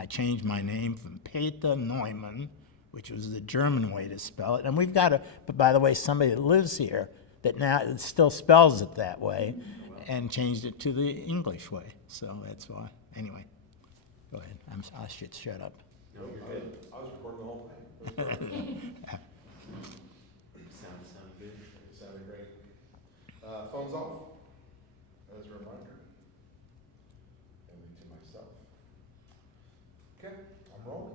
I changed my name from Peter Newman, which was the German way to spell it. And we've got but by the way, somebody that lives here that now it still spells it that way and changed it to the English way. So that's why. Anyway, go ahead. I should shut up. No, you're good. I was recording the whole thing. Sound good? It sounded great. Phones off, as a reminder. And to myself. Okay, I'm rolling.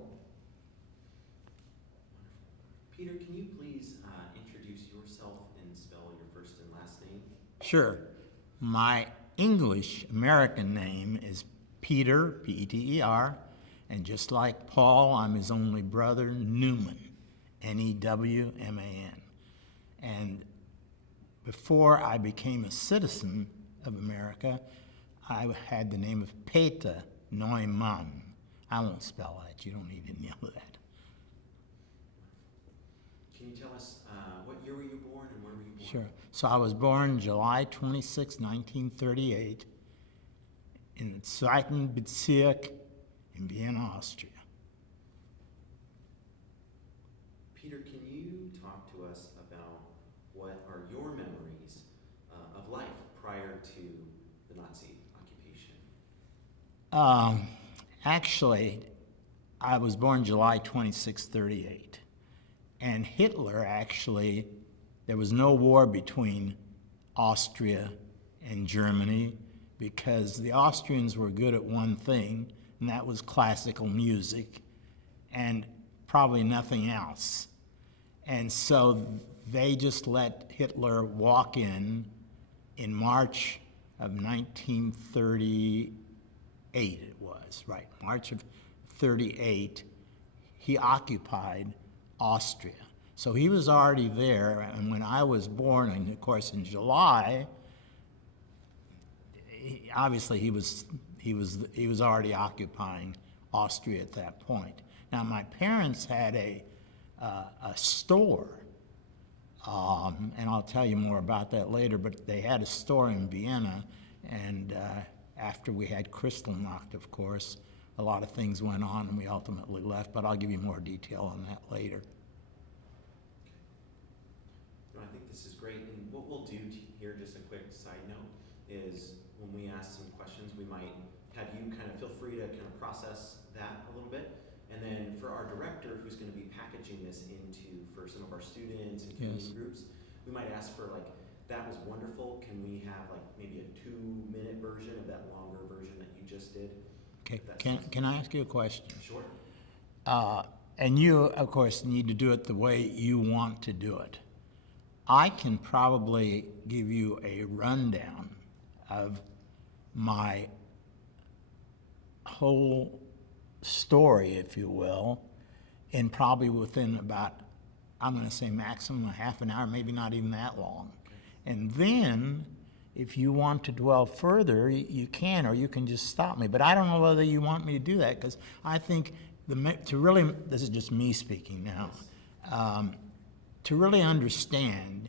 Peter, can you please introduce yourself and spell your first and last name? Sure. My English American name is Peter, P-E-T-E-R, and just like Paul, I'm his only brother, Newman, N-E-W-M-A-N. And before I became a citizen of America, I had the name of Peter Neumann. I won't spell that. You don't need to know that. Can you tell us what year were you born and where were you born? Sure. So I was born July 26, 1938, in the Zweiten Bezirk in Vienna, Austria. Peter, can you talk to us about what are your memories of life prior to the Nazi occupation? Actually, I was born July 26, 38. And Hitler actually, there was no war between Austria and Germany because the Austrians were good at one thing, and that was classical music, and probably nothing else. And so they just let Hitler walk in March of 1938 it was, right, March of 38, he occupied Austria. So he was already there, and when I was born, and of course in July, obviously he was already occupying Austria at that point. Now my parents had a store, and I'll tell you more about that later. But they had a store in Vienna, and after we had Kristallnacht, of course, a lot of things went on, and we ultimately left. But I'll give you more detail on that later. No, I think this is great. And what we'll do here, just a quick side note, is when we ask some questions, we might have you kind of feel free to kind of process that a little bit. And then for our director, who's going to be packaging this for some of our students and community groups, we might ask for like, that was wonderful. Can we have like maybe a 2-minute version of that longer version that you just did? Okay. Can I ask you a question? Sure. And you, of course, need to do it the way you want to do it. I can probably give you a rundown of my whole story, if you will, in probably within about, I'm going to say maximum a half an hour, maybe not even that long. And then, if you want to dwell further, you can, or you can just stop me. But I don't know whether you want me to do that, because I think this is just me speaking now, to really understand,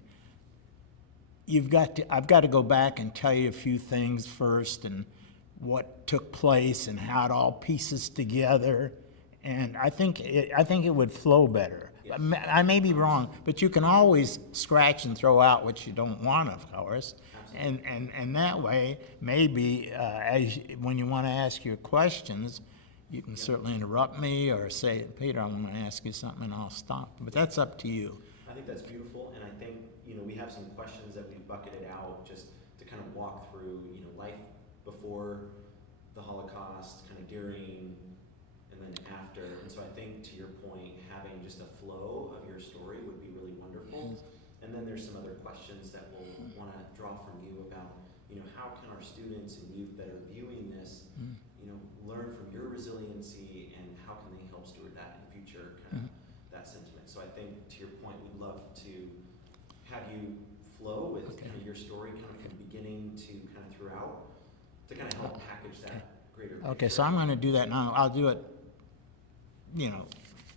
I've got to go back and tell you a few things first, and what took place and how it all pieces together, and I think it would flow better. Yes. I may be wrong, but you can always scratch and throw out what you don't want, of course, and that way maybe when you want to ask your questions, you can certainly interrupt me or say, Peter, I want to ask you something, and I'll stop. But that's up to you. I think that's beautiful, and I think we have some questions that we've bucketed out just to kind of walk through life before the Holocaust, kind of during, and then after. And so I think, to your point, having just a flow of your story would be really wonderful. And then there's some other questions that we'll want to draw from you about, how can our students and youth that are viewing this, learn from your resiliency, and how can they help steward that in the future, kind of that sentiment. So I think, to your point, we'd love to have you flow with kind of your story, kind of from beginning to kind of throughout, to kind of help package that greater picture. Okay, so I'm going to do that now. I'll do it,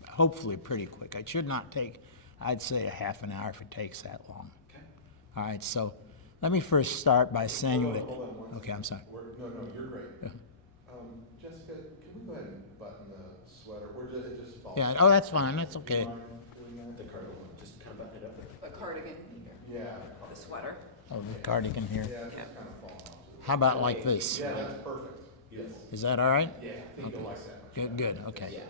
hopefully pretty quick. It should not take, I'd say, a half an hour if it takes that long. Okay. All right, so let me first start by saying that. Hold on one Okay, I'm sorry. No, you're great. Jessica, can we go ahead and button the sweater, it just falls. Yeah, oh, that's fine, that's okay. Do you mind doing The that? cardigan, just kind of button it up there. A cardigan, Yeah. the sweater. Oh, the cardigan here. Yeah, it's just kind of falling off. How about like this? Yeah, that's perfect. Yes. Is that all right? Yeah, I think you'll like that. Good, good, okay. Yeah.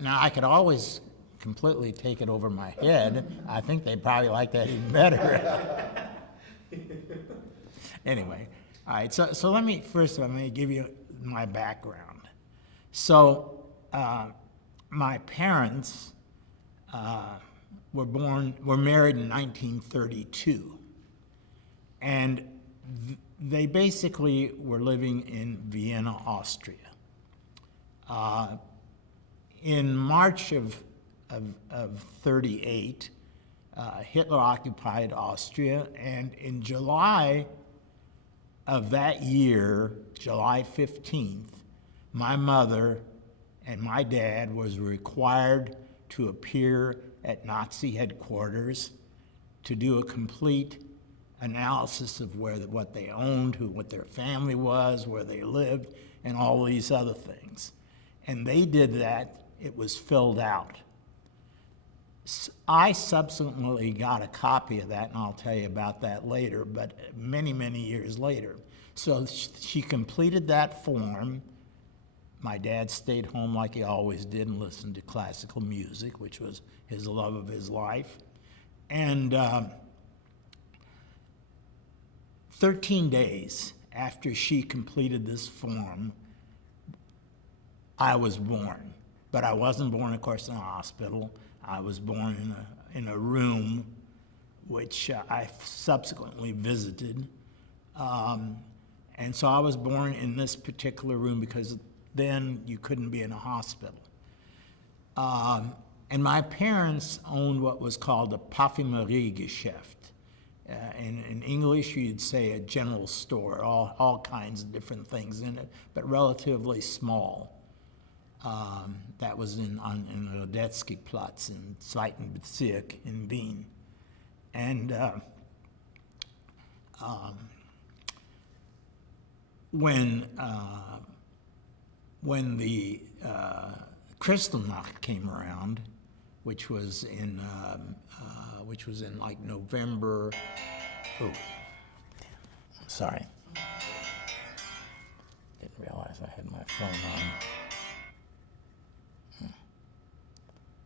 Now, I could always completely take it over my head. I think they'd probably like that even better. Anyway, all right, so let me give you my background. So, my parents were married in 1932. And they basically were living in Vienna, Austria. In March of 38, Hitler occupied Austria, and in July of that year, July 15th, my mother and my dad was required to appear at Nazi headquarters to do a complete analysis of what they owned, what their family was, where they lived, and all these other things. And they did that. It was filled out. I subsequently got a copy of that, and I'll tell you about that later, but many, many years later. So she completed that form. My dad stayed home like he always did and listened to classical music, which was his love of his life. And 13 days after she completed this form, I was born. But I wasn't born, of course, in a hospital. I was born in a room which I subsequently visited. And so I was born in this particular room because then you couldn't be in a hospital. And my parents owned what was called a Parfümeriegeschäft. In English, you'd say a general store, all kinds of different things in it, but relatively small. That was in Radetzky Platz in Zweiten Bezirk in Wien. And when the Kristallnacht came around, which was in like November. Oh, sorry. Didn't realize I had my phone on.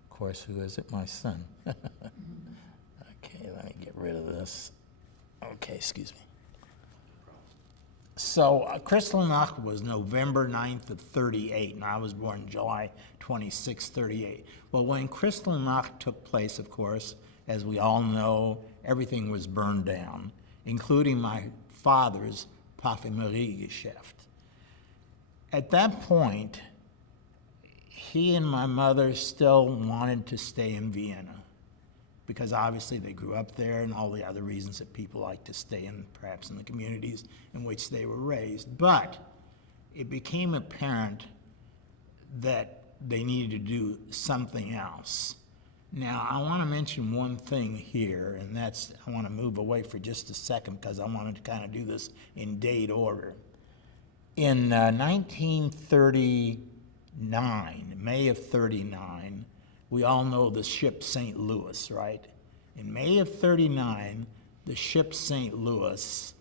Of course, who is it? My son. Okay, let me get rid of this. Okay, excuse me. So Kristallnacht was November 9th of 38, and I was born July 26, 38. Well, when Kristallnacht took place, of course, as we all know, everything was burned down, including my father's Parfümeriegeschäft. At that point, he and my mother still wanted to stay in Vienna, because obviously they grew up there and all the other reasons that people like to stay in, perhaps in the communities in which they were raised. But it became apparent that they needed to do something else. Now, I want to mention one thing here, and that's, I want to move away for just a second because I wanted to kind of do this in date order. In 1939, May of 39, we all know the ship St. Louis, right? In May of 39, the ship St. Louis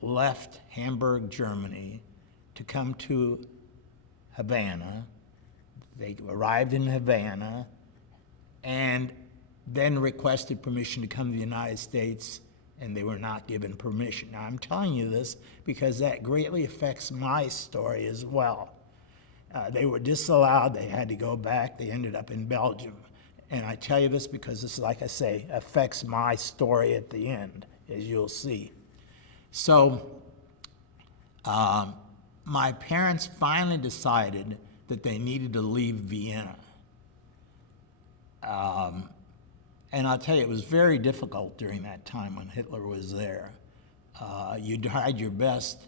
left Hamburg, Germany, to come to Havana. They arrived in Havana and then requested permission to come to the United States, and they were not given permission. Now, I'm telling you this because that greatly affects my story as well. They were disallowed. They had to go back. They ended up in Belgium. And I tell you this because this, like I say, affects my story at the end, as you'll see. So my parents finally decided that they needed to leave Vienna. And I'll tell you, it was very difficult during that time when Hitler was there. You tried your best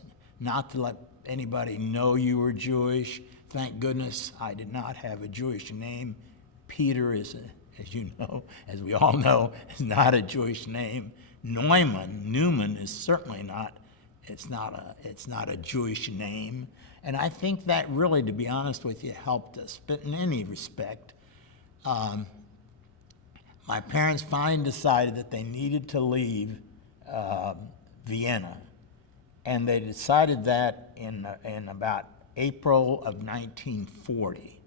not to let anybody know you were Jewish. Thank goodness I did not have a Jewish name. Peter is, as you know, as we all know, is not a Jewish name. Newman is certainly not it's not a Jewish name. And I think that really, to be honest with you, helped us. But in any respect, my parents finally decided that they needed to leave Vienna. And they decided that in about April of 1940.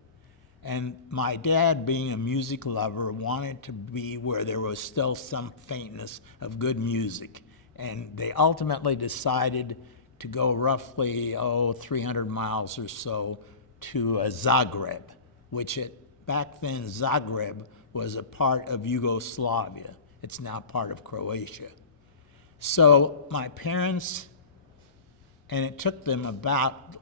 And my dad, being a music lover, wanted to be where there was still some faintness of good music. And they ultimately decided to go roughly, 300 miles or so to Zagreb, which back then Zagreb was a part of Yugoslavia. It's now part of Croatia. So my parents, and it took them about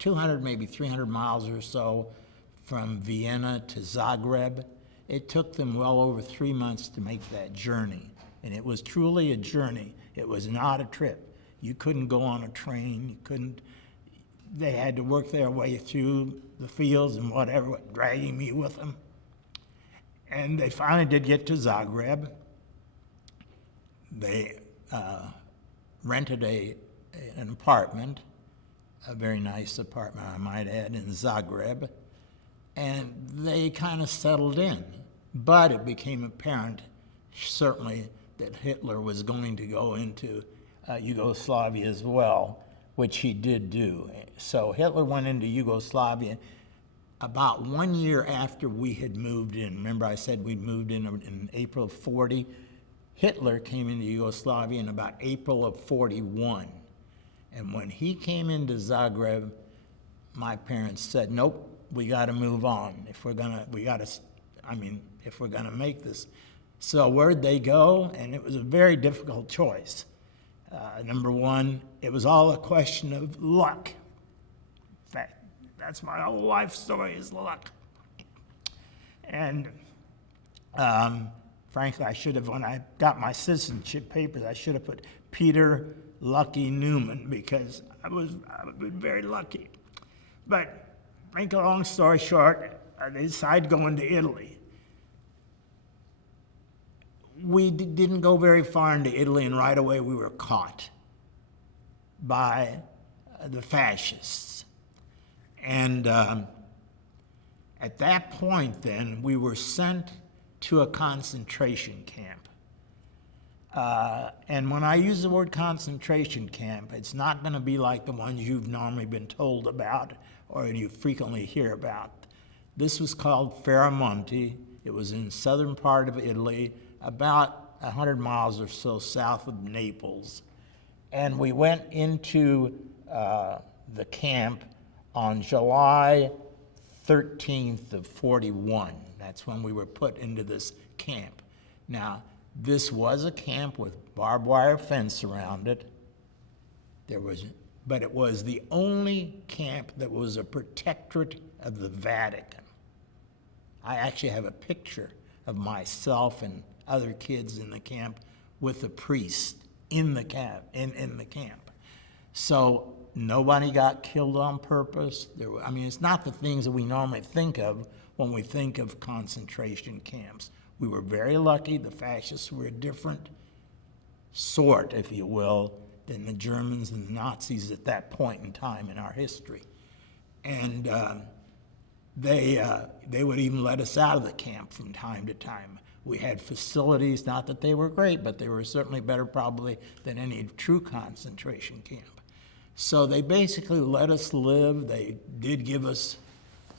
200, maybe 300 miles or so from Vienna to Zagreb. It took them well over 3 months to make that journey. And it was truly a journey. It was not a trip. You couldn't go on a train. They had to work their way through the fields and whatever, dragging me with them. And they finally did get to Zagreb. They rented an apartment, a very nice apartment, I might add, in Zagreb, and they kind of settled in. But it became apparent, certainly, that Hitler was going to go into Yugoslavia as well, which he did do. So Hitler went into Yugoslavia about 1 year after we had moved in. Remember I said we'd moved in April of 40? Hitler came into Yugoslavia in about April of 41. And when he came into Zagreb, my parents said, nope, we got to move on if we're gonna make this. So where'd they go? And it was a very difficult choice. Number one, it was all a question of luck. In fact, that's my whole life story, is luck. And frankly, I should have, when I got my citizenship papers, I should have put Peter Lucky Newman, because I've been very lucky. But make a long story short, they decided to go into Italy. We didn't go very far into Italy, and right away we were caught by the fascists. And at that point then, we were sent to a concentration camp. And when I use the word concentration camp, it's not going to be like the ones you've normally been told about or you frequently hear about. This was called Ferramonte. It was in the southern part of Italy, about 100 miles or so south of Naples. And we went into the camp on July 13th of 41. That's when we were put into this camp. Now, this was a camp with barbed wire fence around it. But it was the only camp that was a protectorate of the Vatican. I actually have a picture of myself and other kids in the camp with a priest in the camp. In the camp. So nobody got killed on purpose. It's not the things that we normally think of when we think of concentration camps. We were very lucky. The fascists were a different sort, if you will, than the Germans and the Nazis at that point in time in our history. And they would even let us out of the camp from time to time. We had facilities, not that they were great, but they were certainly better probably than any true concentration camp. So they basically let us live. They did give us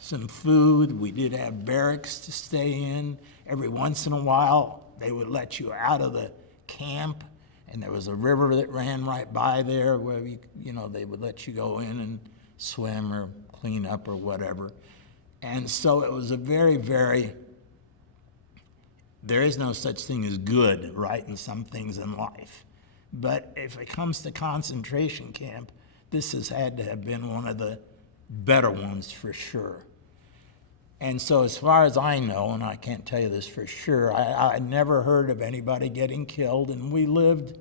some food. We did have barracks to stay in. Every once in a while, they would let you out of the camp, and there was a river that ran right by there where they would let you go in and swim or clean up or whatever. And so it was a very, very, there is no such thing as good, right, in some things in life. But if it comes to concentration camp, this has had to have been one of the better ones for sure. And so as far as I know, and I can't tell you this for sure, I never heard of anybody getting killed, and we lived,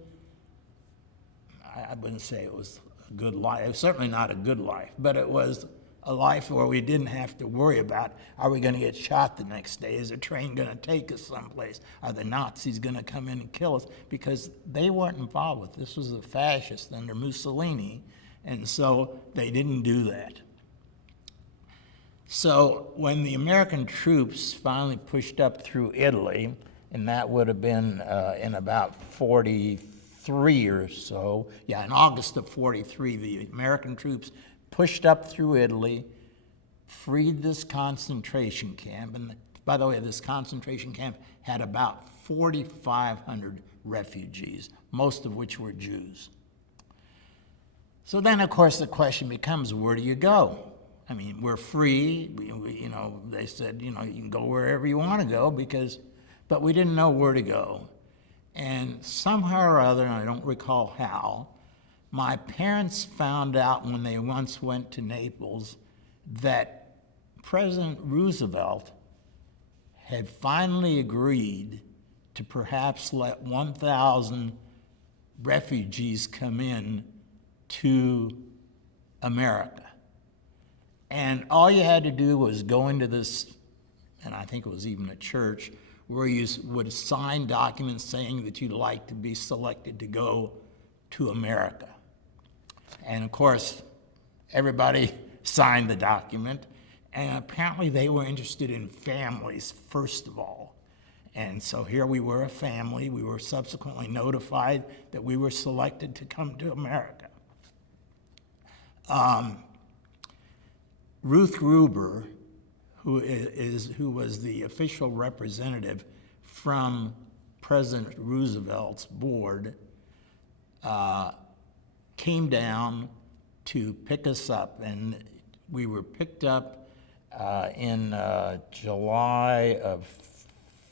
I wouldn't say it was a good life. It was certainly not a good life, but it was a life where we didn't have to worry about, are we going to get shot the next day? Is a train going to take us someplace? Are the Nazis going to come in and kill us? Because they weren't involved with this. Was the fascists under Mussolini, and so they didn't do that. So when the American troops finally pushed up through Italy, and that would have been in about 43 or so, yeah, in August of 43, the American troops pushed up through Italy, freed this concentration camp, and by the way, this concentration camp had about 4,500 refugees, most of which were Jews. So then, of course, the question becomes, where do you go? I mean, we're free. They said, you can go wherever you want to go but we didn't know where to go. And somehow or other, and I don't recall how, my parents found out when they once went to Naples that President Roosevelt had finally agreed to perhaps let 1,000 refugees come in to America. And all you had to do was go into this, and I think it was even a church, where you would sign documents saying that you'd like to be selected to go to America. And of course, everybody signed the document, and apparently they were interested in families, first of all. And so here we were, a family. We were subsequently notified that we were selected to come to America. Ruth Gruber, who was the official representative from President Roosevelt's board, came down to pick us up, and we were picked up in July of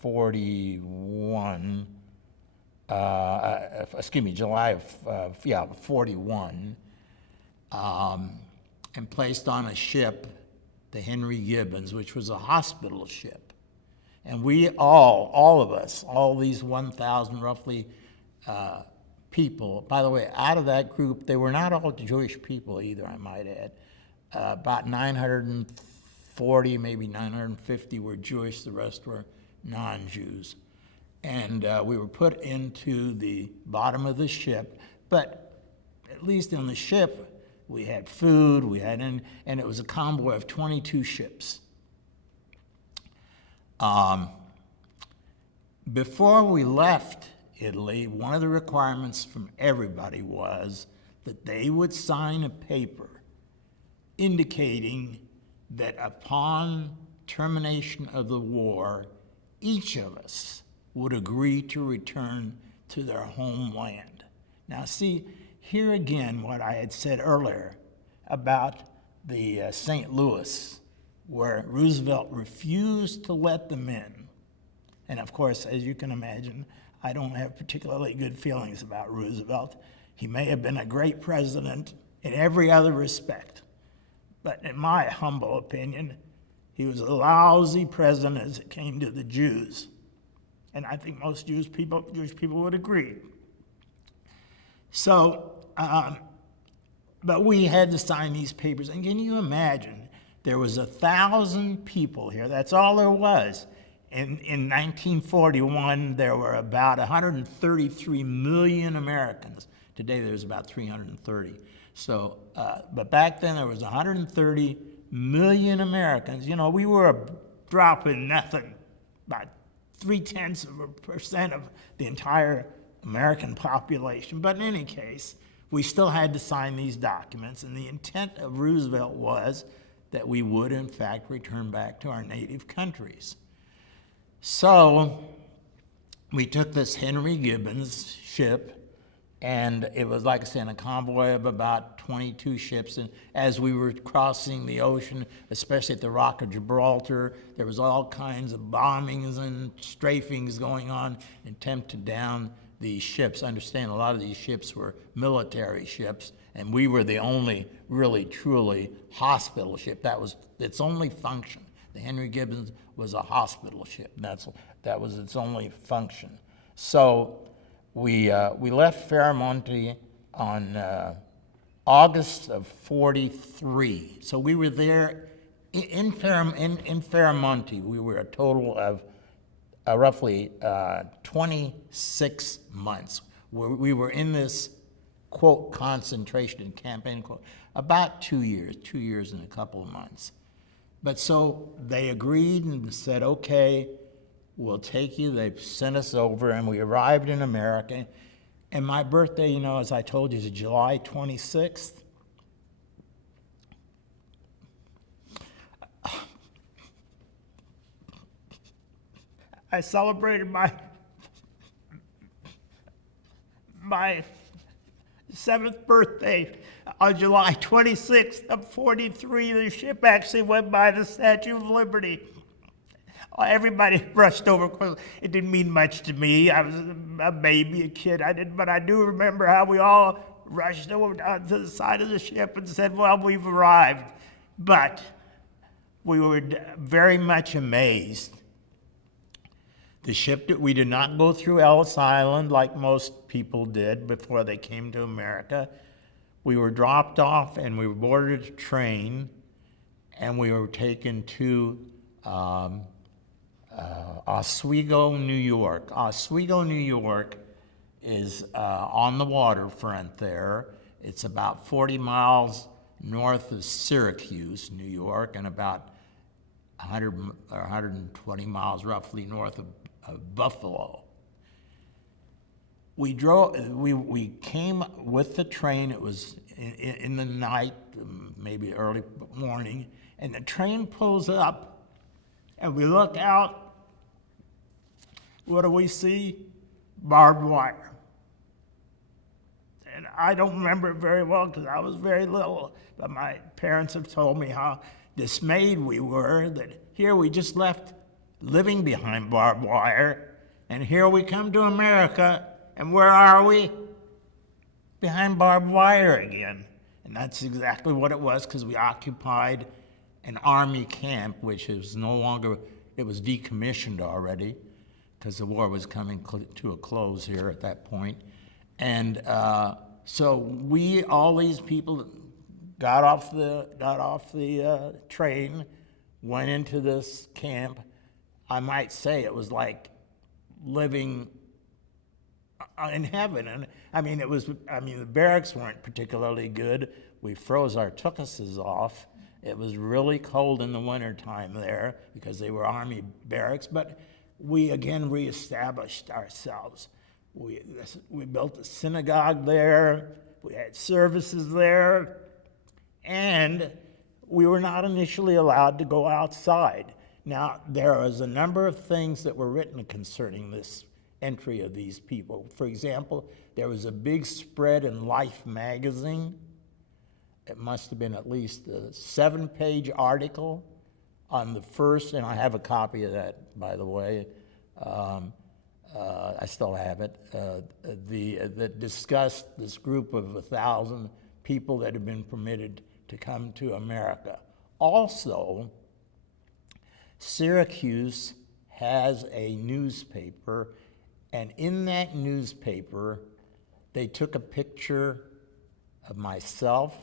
41. July of 41, and placed on a ship, the Henry Gibbons, which was a hospital ship. And we all of us, all these 1,000 roughly people, by the way, out of that group, they were not all Jewish people either, I might add. About 940, maybe 950 were Jewish, the rest were non-Jews. And we were put into the bottom of the ship, but at least in the ship, we had food, and it was a convoy of 22 ships. Before we left Italy, one of the requirements from everybody was that they would sign a paper indicating that upon termination of the war, each of us would agree to return to their homeland. Now see, here again, what I had said earlier about the St. Louis, where Roosevelt refused to let them in. And of course, as you can imagine, I don't have particularly good feelings about Roosevelt. He may have been a great president in every other respect, but in my humble opinion, he was a lousy president as it came to the Jews. And I think most Jewish people would agree. So, but we had to sign these papers. And can you imagine, there was 1,000 people here. That's all there was. In 1941, there were about 133 million Americans. Today, there's about 330. So, but back then, there was 130 million Americans. We were a drop in nothing, about 0.3% of the entire American population. But in any case, we still had to sign these documents, and the intent of Roosevelt was that we would, in fact, return back to our native countries. So we took this Henry Gibbons ship, and it was, like I said, a convoy of about 22 ships. And as we were crossing the ocean, especially at the Rock of Gibraltar, there was all kinds of bombings and strafings going on, an attempt to down these ships. Understand, a lot of these ships were military ships, and we were the only really, truly hospital ship. That was its only function. The Henry Gibbons was a hospital ship. That was its only function. So we left Fairmont on August of 43. So we were there in Fairmonte. We were a total of roughly 26 months. We were in this, quote, concentration camp, end quote, about 2 years and a couple of months. But so they agreed and said, okay, we'll take you. They sent us over, and we arrived in America. And my birthday, you know, as I told you, is July 26th. I celebrated my 7th birthday on July 26th of 43. The ship actually went by the Statue of Liberty. Everybody rushed over. Of course, it didn't mean much to me. I was a baby, a kid. But I do remember how we all rushed over to the side of the ship and said, well, we've arrived. But we were very much amazed. The ship, we did not go through Ellis Island like most people did before they came to America. We were dropped off and we boarded a train, and we were taken to Oswego, New York. Oswego, New York is on the waterfront there. It's about 40 miles north of Syracuse, New York, and about 100 or 120 miles roughly north of Buffalo. We came with the train. It was in the night, maybe early morning, and the train pulls up, and we look out. What do we see? Barbed wire. And I don't remember it very well because I was very little, but my parents have told me how dismayed we were that here we just left living behind barbed wire, and here we come to America, and where are we? Behind barbed wire again. And that's exactly what it was, because we occupied an army camp, which is no longer, it was decommissioned already, because the war was coming to a close here at that point. And so all these people got off the train, went into this camp. I might say it was like living in heaven. And the barracks weren't particularly good. We froze our tukuses off. It was really cold in the wintertime there because they were army barracks, but we again reestablished ourselves. We built a synagogue there. We had services there. And we were not initially allowed to go outside. Now, there was a number of things that were written concerning this entry of these people. For example, there was a big spread in Life magazine. It must have been at least a 7-page article on the first, and I have a copy of that, by the way. I still have it. That discussed this group of 1,000 people that had been permitted to come to America. Also, Syracuse has a newspaper, and in that newspaper, they took a picture of myself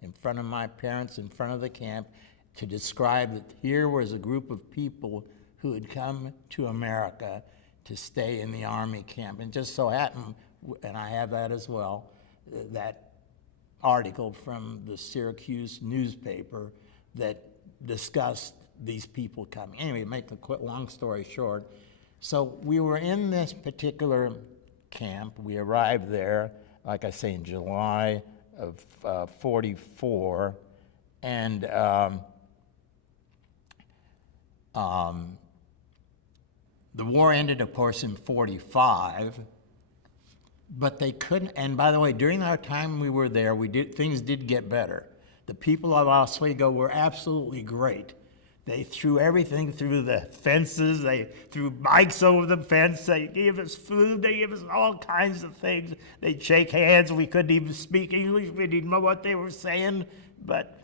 in front of my parents, in front of the camp, to describe that here was a group of people who had come to America to stay in the army camp. And just so happened, and I have that as well, that article from the Syracuse newspaper that discussed these people coming. Anyway, make the long story short, so we were in this particular camp. We arrived there, like I say, in July of 44, and the war ended, of course, in 45, but they couldn't, and by the way, during our time we were there, things did get better. The people of Oswego were absolutely great. They threw everything through the fences. They threw bikes over the fence. They gave us food. They gave us all kinds of things. They'd shake hands. We couldn't even speak English. We didn't know what they were saying. But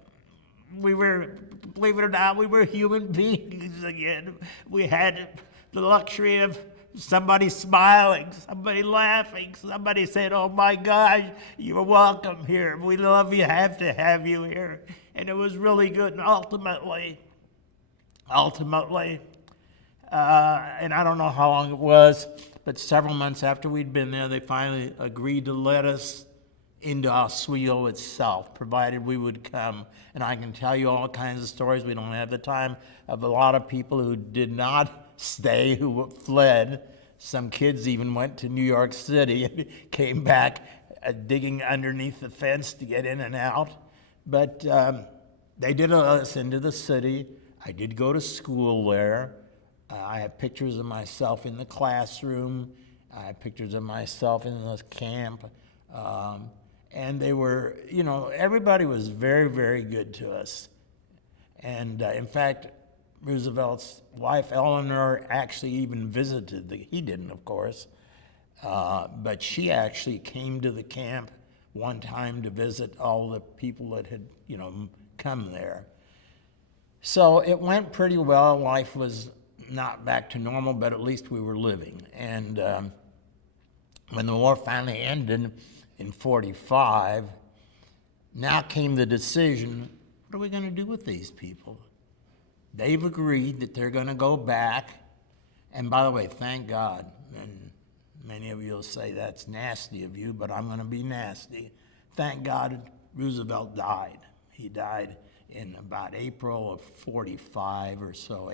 we were, believe it or not, we were human beings again. We had the luxury of somebody smiling, somebody laughing, somebody saying, "Oh my gosh, you're welcome here. We love you, have to have you here." And it was really good. And ultimately, and I don't know how long it was, but several months after we'd been there, they finally agreed to let us into Oswego itself, provided we would come. And I can tell you all kinds of stories. We don't have the time, of a lot of people who did not stay, who fled. Some kids even went to New York City and came back digging underneath the fence to get in and out. But they did let us into the city. I did go to school there. I have pictures of myself in the classroom. I have pictures of myself in the camp. And they were, everybody was very, very good to us. And in fact, Roosevelt's wife, Eleanor, actually even visited he didn't, of course, but she actually came to the camp one time to visit all the people that had, come there. So it went pretty well. Life was not back to normal, but at least we were living. And when the war finally ended in 45, now came the decision, what are we going to do with these people? They've agreed that they're going to go back. And by the way, thank God, and many of you will say that's nasty of you, but I'm going to be nasty. Thank God Roosevelt died. He died in about April of 45 or so,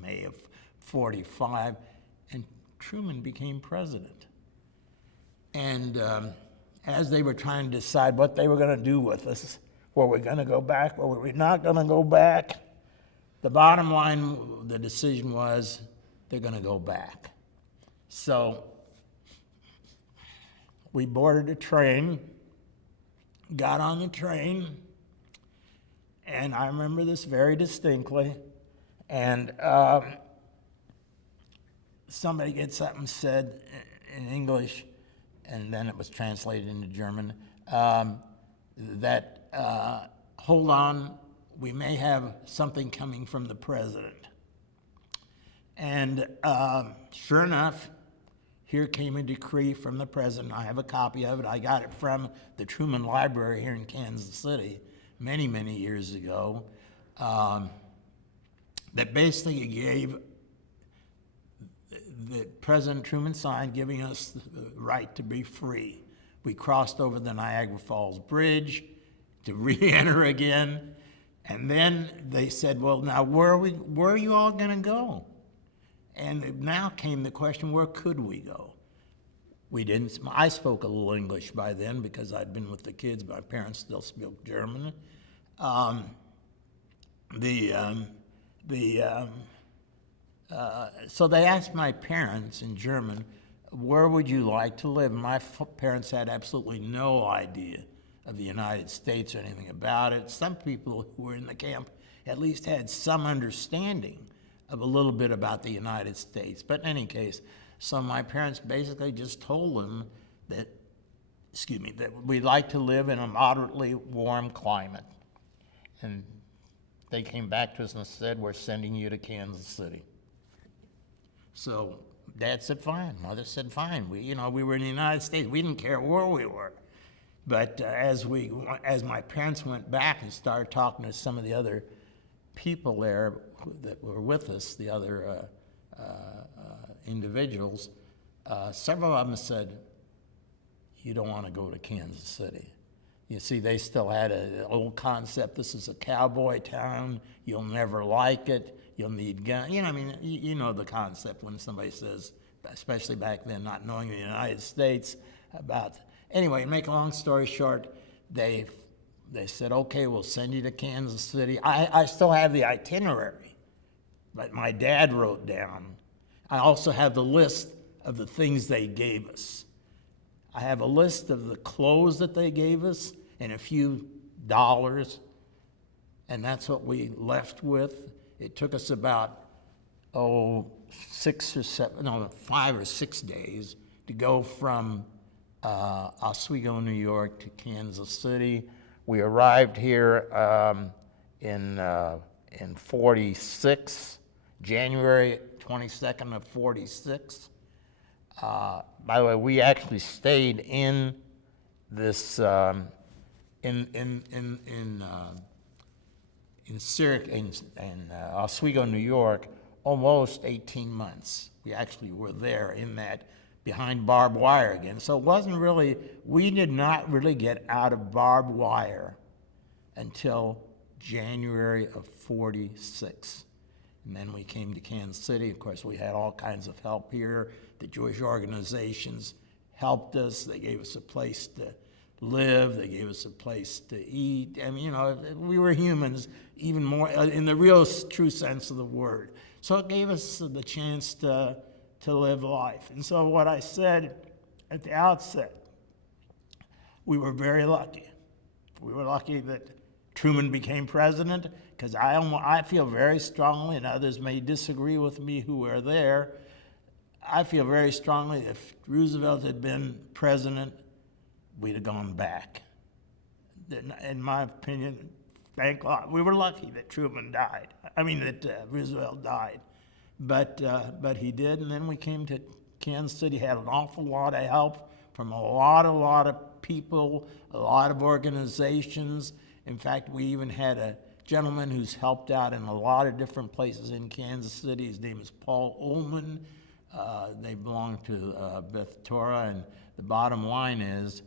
May of 45, and Truman became president. And as they were trying to decide what they were going to do with us, were we going to go back, or were we not going to go back, the bottom line, the decision was they're going to go back. So we boarded a train, got on the train, and I remember this very distinctly, and somebody gets up and said in English, and then it was translated into German, that, hold on, we may have something coming from the president. And sure enough, here came a decree from the president. I have a copy of it. I got it from the Truman Library here in Kansas City many, many years ago, that basically gave that President Truman signed, giving us the right to be free. We crossed over the Niagara Falls Bridge to re-enter again, and then they said, well, now where are you all going to go? And now came the question, where could we go? We didn't. I spoke a little English by then because I'd been with the kids. My parents still spoke German. So they asked my parents in German, where would you like to live? And my parents had absolutely no idea of the United States or anything about it. Some people who were in the camp at least had some understanding of a little bit about the United States. But in any case, so my parents basically just told them that, that we'd like to live in a moderately warm climate. And they came back to us and said, we're sending you to Kansas City. So Dad said, fine. Mother said, fine. We were in the United States. We didn't care where we were. But as my parents went back and started talking to some of the other people there that were with us, the other individuals, several of them said, you don't want to go to Kansas City. You see, they still had an old concept, this is a cowboy town, you'll never like it, you'll need guns. You know the concept when somebody says, especially back then, not knowing the United States, about. Anyway, make a long story short, they said, okay, we'll send you to Kansas City. I still have the itinerary, but my dad wrote down. I also have the list of the things they gave us. I have a list of the clothes that they gave us and a few dollars, and that's what we left with. It took us about, 5 or 6 days to go from Oswego, New York to Kansas City. We arrived here in 46, January 22nd of 46, By the way, we actually stayed in this in Oswego, New York, almost 18 months. We actually were there in that behind barbed wire again. So it wasn't really, we did not really get out of barbed wire until January of '46. And then we came to Kansas City. Of course, we had all kinds of help here. The Jewish organizations helped us. They gave us a place to live. They gave us a place to eat. I mean, we were humans, even more in the real, true sense of the word. So it gave us the chance to live life. And so what I said at the outset, we were very lucky. We were lucky that Truman became president, because I feel very strongly, and others may disagree with me who were there, I feel very strongly if Roosevelt had been president, we'd have gone back. In my opinion, thank God, we were lucky that Truman died. That Roosevelt died. But he did, and then we came to Kansas City, had an awful lot of help from a lot of people, a lot of organizations. In fact, we even had a gentleman who's helped out in a lot of different places in Kansas City. His name is Paul Ullman. They belong to Beth Torah, and the bottom line is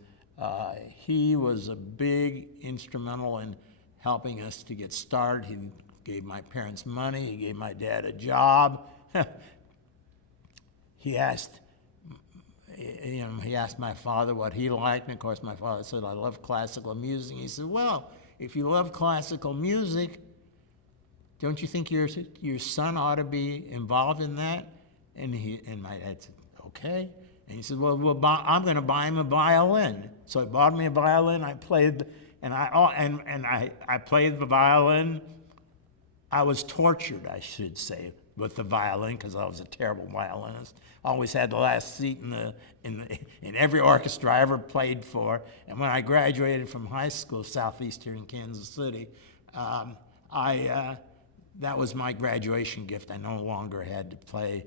he was a big instrumental in helping us to get started. He gave my parents money. He gave my dad a job. He asked my father what he liked, and of course my father said, I love classical music. He said, well, if you love classical music, don't you think your son ought to be involved in that? And my dad said, okay. And he said, well, I'm going to buy him a violin. So he bought me a violin. I played, I played the violin. I was tortured, I should say, with the violin, because I was a terrible violinist. I always had the last seat in every orchestra I ever played for. And when I graduated from high school, Southeastern Kansas City, that was my graduation gift. I no longer had to play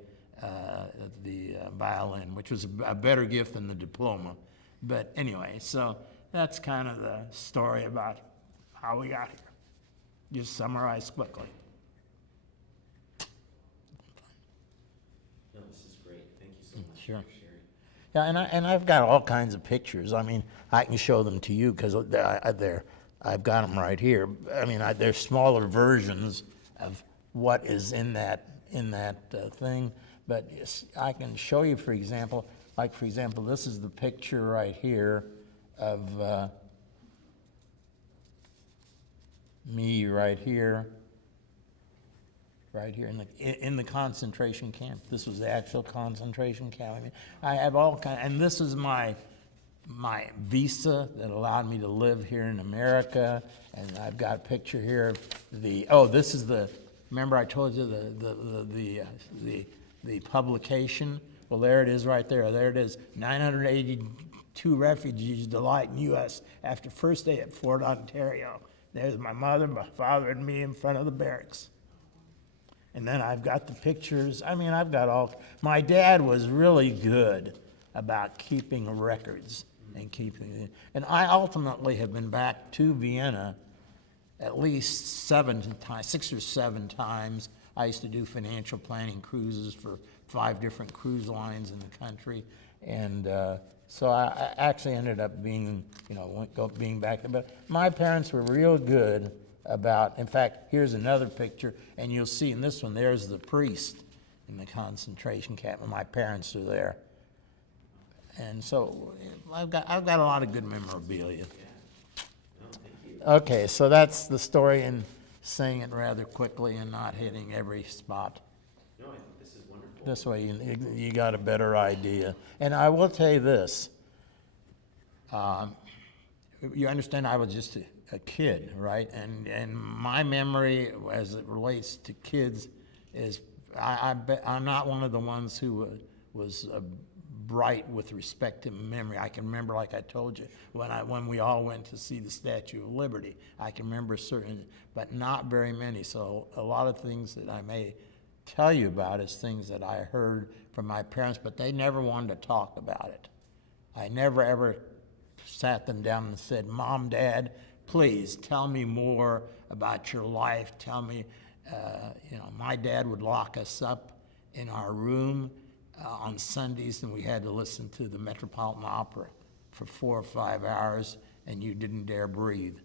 the violin, which was a better gift than the diploma. But anyway, so that's kind of the story about how we got here. Just summarize quickly. No, this is great. Thank you so much Sure. for sharing. Yeah, and I've got all kinds of pictures. I mean, I can show them to you because I've got them right here. I mean, they're smaller versions of what is in that thing. But yes, I can show you, for example, this is the picture right here of me right here in the concentration camp. This was the actual concentration camp. I mean, I have all kinds, and this is my visa that allowed me to live here in America. And I've got a picture here of this is remember I told you the publication? Well, there it is right there. There it is. 982 refugees delight in U.S. after first day at Fort Ontario. There's my mother, my father, and me in front of the barracks. And then I've got the pictures. I mean, my dad was really good about keeping records and I ultimately have been back to Vienna at least 6 or 7 times. I used to do financial planning cruises for 5 different cruise lines in the country, and so I actually ended up being back there. But my parents were real good about. In fact, here's another picture, and you'll see in this one. There's the priest in the concentration camp, and my parents are there. And so I've got a lot of good memorabilia. No, thank you. Okay, so that's the story, and saying it rather quickly and not hitting every spot. No, I think this is wonderful. This way you got a better idea. And I will tell you this. You understand I was just a kid, right? And my memory as it relates to kids is I'm not one of the ones who was bright with respect to memory. I can remember, like I told you, when we all went to see the Statue of Liberty. I can remember certain, but not very many. So a lot of things that I may tell you about is things that I heard from my parents, but they never wanted to talk about it. I never ever sat them down and said, Mom, Dad, please tell me more about your life. Tell me, my dad would lock us up in our room on Sundays, and we had to listen to the Metropolitan Opera for 4 or 5 hours, and you didn't dare breathe.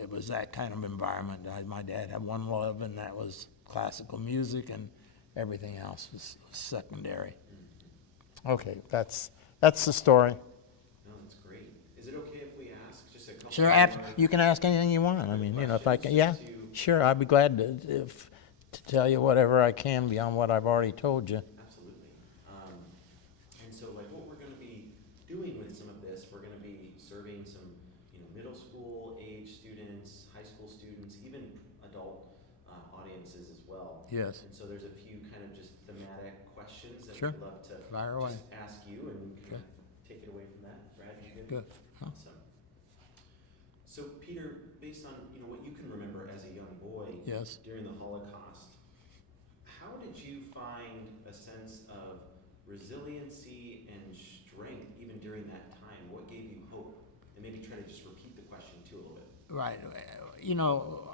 It was that kind of environment. My dad had one love, and that was classical music, and everything else was secondary. Okay, that's the story. No, that's great. Is it okay if we ask just a couple? Sure, you can ask anything you want. I mean, if I can, yeah, sure, I'd be glad to tell you whatever I can beyond what I've already told you. Absolutely. And so, like, what we're going to be doing with some of this, we're going to be serving some, middle school age students, high school students, even adult audiences as well. Yes. And so there's a few kind of just thematic questions that Sure. we'd love to Fire away. just ask you and kind of take it away from that. Brad, you good? Good. Huh? Awesome. So, Peter, based on what you can remember as a young boy Yes. during the Holocaust, how did you find a sense of resiliency and strength even during that time? What gave you hope? And maybe try to just repeat the question too a little bit. Right.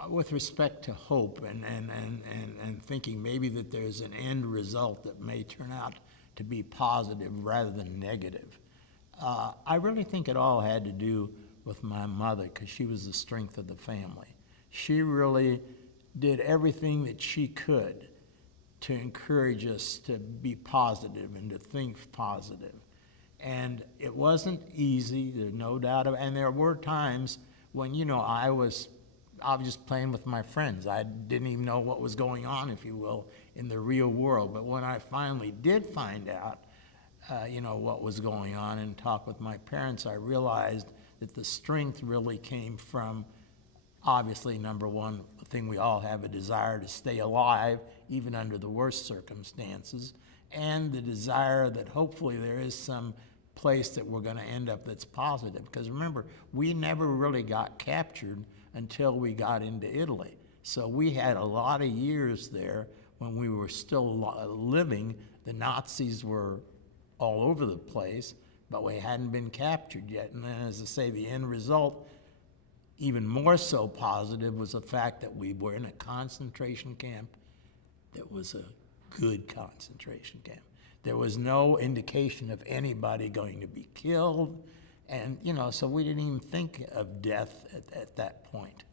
With respect to hope and thinking maybe that there's an end result that may turn out to be positive rather than negative, I really think it all had to do with my mother, because she was the strength of the family. She really did everything that she could to encourage us to be positive and to think positive. And it wasn't easy, there's no doubt of it. And there were times when, I was just playing with my friends. I didn't even know what was going on, if you will, in the real world. But when I finally did find out, what was going on and talk with my parents, I realized that the strength really came from, obviously, number one, the thing we all have, a desire to stay alive, even under the worst circumstances, and the desire that hopefully there is some place that we're going to end up that's positive. Because remember, we never really got captured until we got into Italy. So we had a lot of years there when we were still living. The Nazis were all over the place, but we hadn't been captured yet. And then, as I say, the end result, even more so positive, was the fact that we were in a concentration camp that was a good concentration camp. There was no indication of anybody going to be killed, and so we didn't even think of death at that point.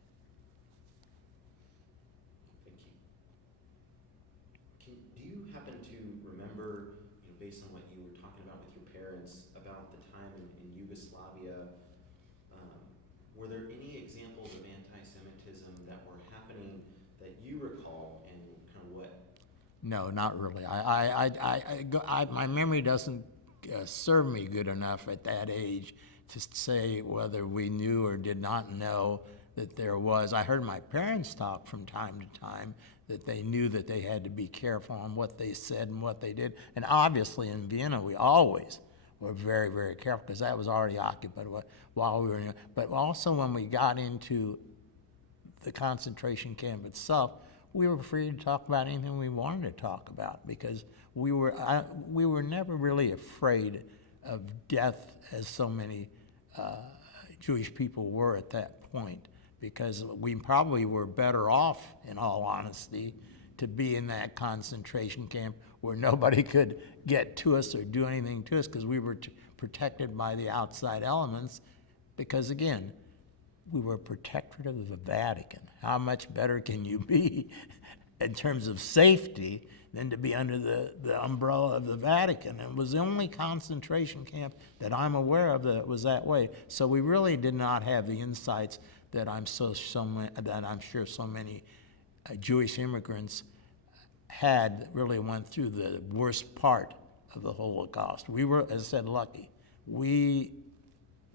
Thank you. Do you happen to remember, based on what you were talking about with your parents, about the time in Yugoslavia, were there any examples of anti-Semitism that were happening that you recall, and kind of what? No, not really. My memory doesn't serve me good enough at that age to say whether we knew or did not know that there was. I heard my parents talk from time to time that they knew that they had to be careful on what they said and what they did. And obviously in Vienna, we always were very, very careful, because that was already occupied while we were in. But also when we got into the concentration camp itself, we were free to talk about anything we wanted to talk about, because we were never really afraid of death as so many Jewish people were at that point, because we probably were better off, in all honesty, to be in that concentration camp where nobody could get to us or do anything to us, because we were protected by the outside elements, because again, we were a protectorate of the Vatican. How much better can you be in terms of safety than to be under the umbrella of the Vatican? It was the only concentration camp that I'm aware of that was that way. So we really did not have the insights that I'm sure so many Jewish immigrants had that really went through the worst part of the Holocaust. We were, as I said, lucky. We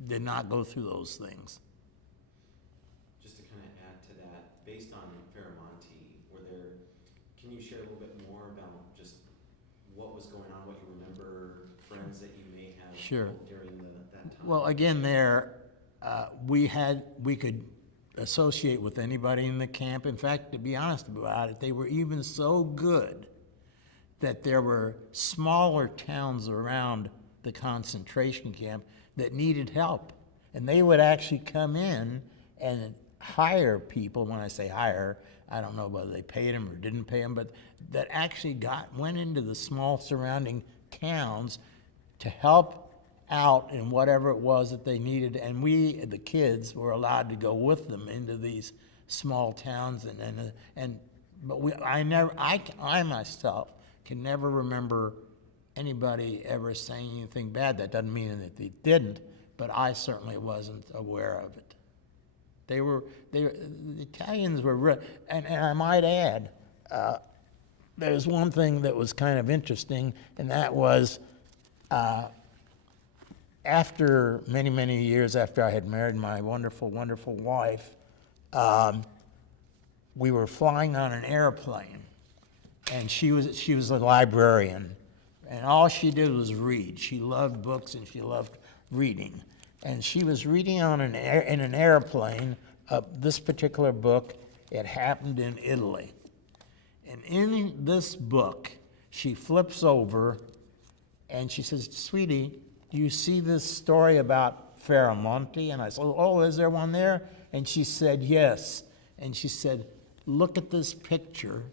did not go through those things. Just to kind of add to that, based on Faramonte, can you share a little bit more about just what was going on, what you remember, friends that you may have Sure. during that time? Well, again, we could associate with anybody in the camp. In fact, to be honest about it, they were even so good that there were smaller towns around the concentration camp that needed help. And they would actually come in and hire people. When I say hire, I don't know whether they paid them or didn't pay them, but that actually went into the small surrounding towns to help out in whatever it was that they needed. And we, the kids, were allowed to go with them into these small towns. I myself can never remember anybody ever saying anything bad. That doesn't mean that they didn't, but I certainly wasn't aware of it. The Italians were, and I might add, there's one thing that was kind of interesting, and that was after many, many years after I had married my wonderful, wonderful wife, we were flying on an airplane, and she was a librarian, and all she did was read. She loved books and she loved reading, and she was reading in an airplane this particular book. It happened in Italy, and in this book, she flips over, and she says, "Sweetie, do you see this story about Faramonte?" And I said, "Oh, is there one there?" And she said, "Yes." And she said, "Look at this picture.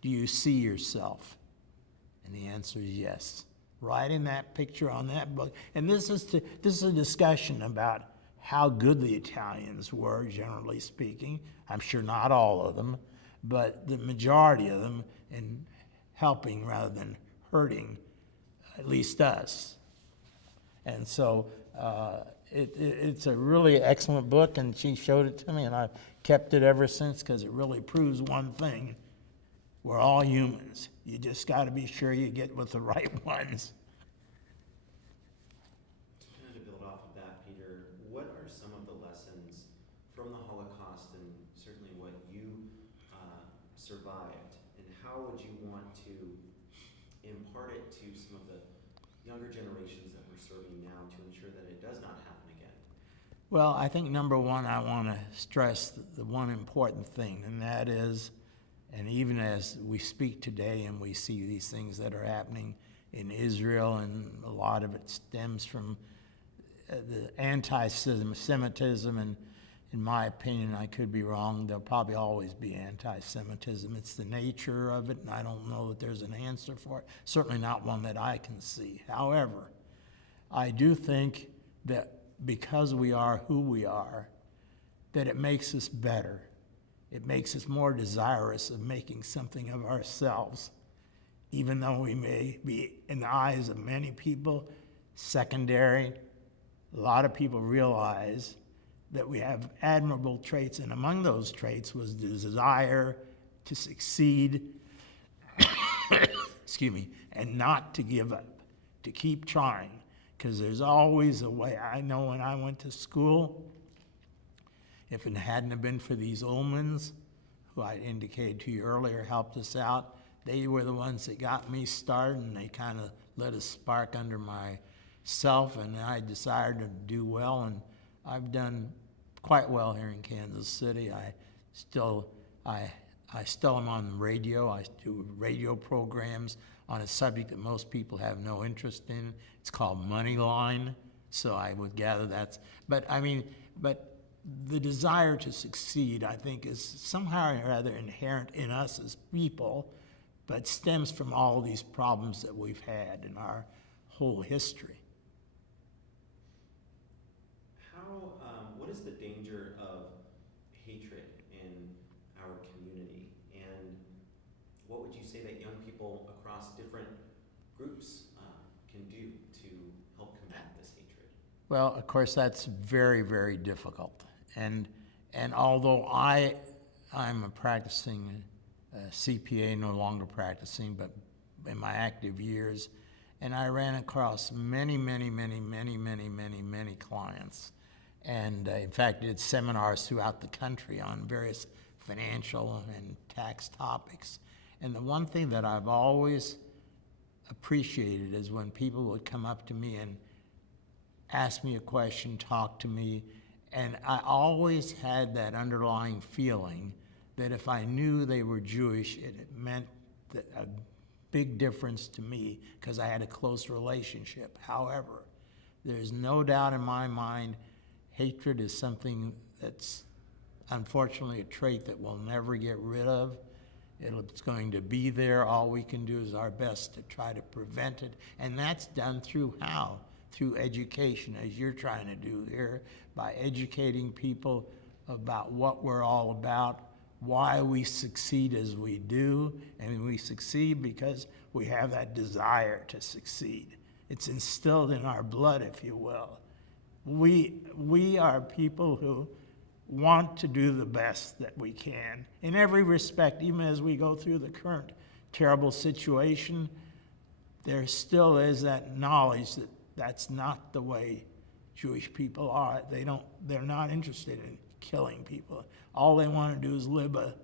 Do you see yourself?" And the answer is yes. Right in that picture on that book. And this is a discussion about how good the Italians were, generally speaking. I'm sure not all of them, but the majority of them in helping rather than hurting, at least us. And so it's a really excellent book, and she showed it to me, and I've kept it ever since because it really proves one thing. We're all humans. You just got to be sure you get with the right ones. Kind of to build off of that, Peter, what are some of the lessons from the Holocaust and certainly what you survived, and how would you want to impart it to some of the younger generations that we're serving now to ensure that it does not happen again? Well, I think number one, I want to stress the one important thing, and that is, and even as we speak today and we see these things that are happening in Israel, and a lot of it stems from the anti-Semitism, and in my opinion, I could be wrong, there'll probably always be anti-Semitism. It's the nature of it, and I don't know that there's an answer for it, certainly not one that I can see. However, I do think that because we are who we are, that it makes us better. It makes us more desirous of making something of ourselves, even though we may be, in the eyes of many people, secondary. A lot of people realize that we have admirable traits, and among those traits was the desire to succeed, excuse me, and not to give up, to keep trying, because there's always a way. I know when I went to school, if it hadn't have been for these Ullmans, who I indicated to you earlier helped us out, they were the ones that got me started, and they kind of lit a spark under myself, and I decided to do well, and I've done quite well here in Kansas City. I still am on the radio. I do radio programs on a subject that most people have no interest in. It's called Moneyline, so I would gather that's, but the desire to succeed, I think, is somehow or other inherent in us as people, but stems from all these problems that we've had in our whole history. What is the danger of hatred in our community, and what would you say that young people across different groups can do to help combat this hatred? Well, of course, that's very, very difficult. And although I'm a practicing CPA, no longer practicing, but in my active years, and I ran across many clients, and in fact did seminars throughout the country on various financial and tax topics. And the one thing that I've always appreciated is when people would come up to me and ask me a question, talk to me, And I always had that underlying feeling that if I knew they were Jewish, it meant a big difference to me because I had a close relationship. However, there's no doubt in my mind, hatred is something that's unfortunately a trait that we'll never get rid of. It's going to be there. All we can do is our best to try to prevent it. And that's done through how? Through education, as you're trying to do here, by educating people about what we're all about, why we succeed as we do, and we succeed because we have that desire to succeed. It's instilled in our blood, if you will. We are people who want to do the best that we can in every respect. Even as we go through the current terrible situation, there still is that knowledge that that's not the way Jewish people are. They're not interested in killing people. All they want to do is live a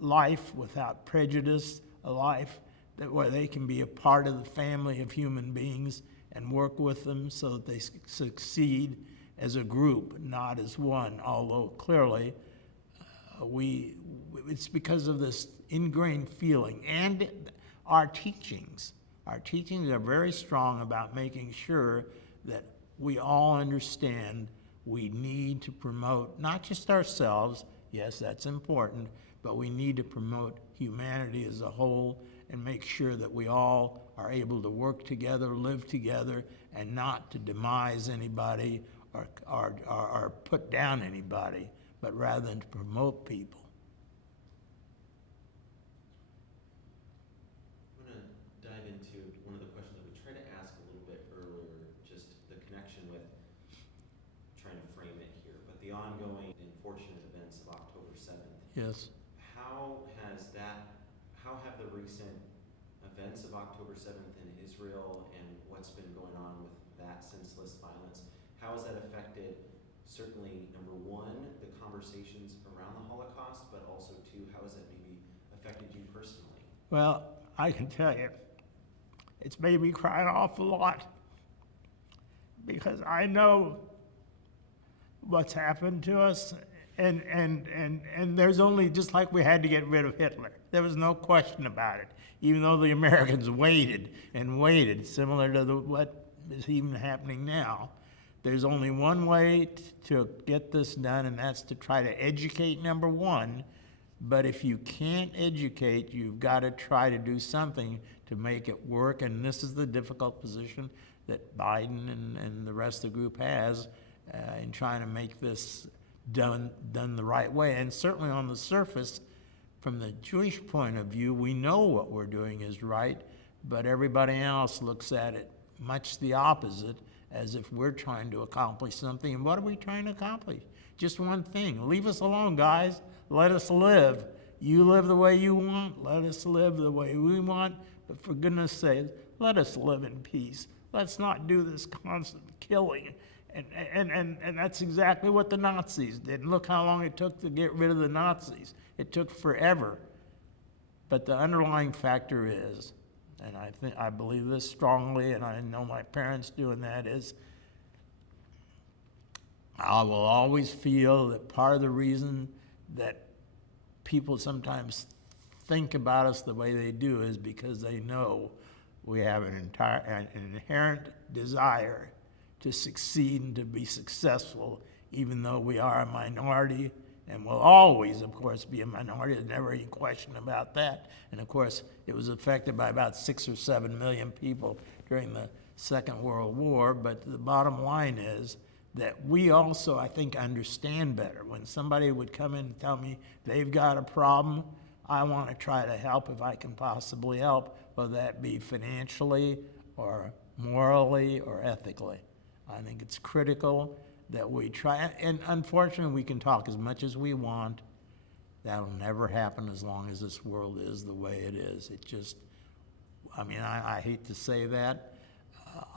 life without prejudice, a life where they can be a part of the family of human beings and work with them so that they succeed as a group, not as one. Although clearly, it's because of this ingrained feeling and our teachings. Our teachings are very strong about making sure that we all understand we need to promote not just ourselves, yes, that's important, but we need to promote humanity as a whole and make sure that we all are able to work together, live together, and not to demise anybody or put down anybody, but rather than to promote people. I'm going to dive into one of the questions that we tried to ask a little bit earlier, just the connection with trying to frame it here, but the ongoing unfortunate events of October 7th. Yes. How have the recent events of October 7th in Israel and what's been going on with that senseless violence, how has that affected, certainly, number one, the conversations around the Holocaust, but also, two, how has it maybe affected you personally? Well, I can tell you, it's made me cry an awful lot because I know what's happened to us, and there's only, just like we had to get rid of Hitler. There was no question about it, even though the Americans waited and waited, similar to what is even happening now. There's only one way to get this done, and that's to try to educate, number one. But if you can't educate, you've got to try to do something to make it work. And this is the difficult position that Biden and the rest of the group has in trying to make this done the right way. And certainly on the surface, from the Jewish point of view, we know what we're doing is right, but everybody else looks at it much the opposite, as if we're trying to accomplish something. And what are we trying to accomplish? Just one thing. Leave us alone, guys. Let us live. You live the way you want. Let us live the way we want. But for goodness sake, let us live in peace. Let's not do this constant killing. And that's exactly what the Nazis did. And look how long it took to get rid of the Nazis. It took forever. But the underlying factor is, and I believe this strongly, and I know my parents do, and that is, I will always feel that part of the reason that people sometimes think about us the way they do is because they know we have an inherent desire to succeed and to be successful, even though we are a minority and will always, of course, be a minority. There's never any question about that. And of course, it was affected by about 6 or 7 million people during the Second World War. But the bottom line is that we also, I think, understand better. When somebody would come in and tell me they've got a problem, I want to try to help if I can possibly help, whether that be financially or morally or ethically. I think it's critical that we try, and unfortunately we can talk as much as we want. That'll never happen as long as this world is the way it is. It just, I hate to say that.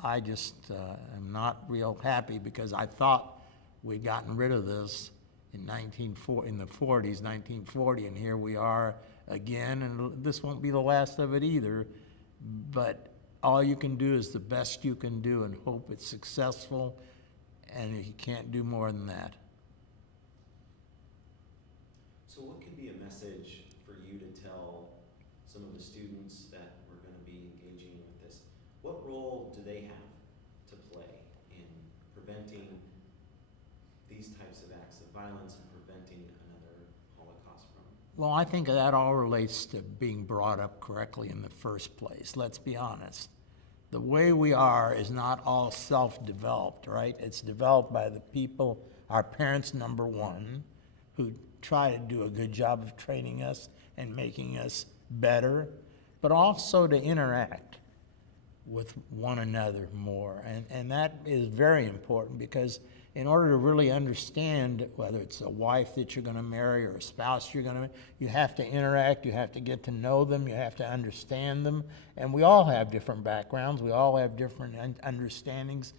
I just am not real happy because I thought we'd gotten rid of this in the 40s, 1940, and here we are again, and this won't be the last of it either. But all you can do is the best you can do and hope it's successful. and you can't do more than that. So what could be a message for you to tell some of the students that we're going to be engaging with this? What role do they have to play in preventing these types of acts of violence and preventing another Holocaust from? Well, I think that all relates to being brought up correctly in the first place. Let's be honest. The way we are is not all self-developed, right? It's developed by the people, our parents, number one, who try to do a good job of training us and making us better, but also to interact with one another more. And that is very important, because in order to really understand whether it's a wife that you're going to marry or a spouse you're going to marry, you have to interact, you have to get to know them, you have to understand them. And we all have different backgrounds, we all have different understandings,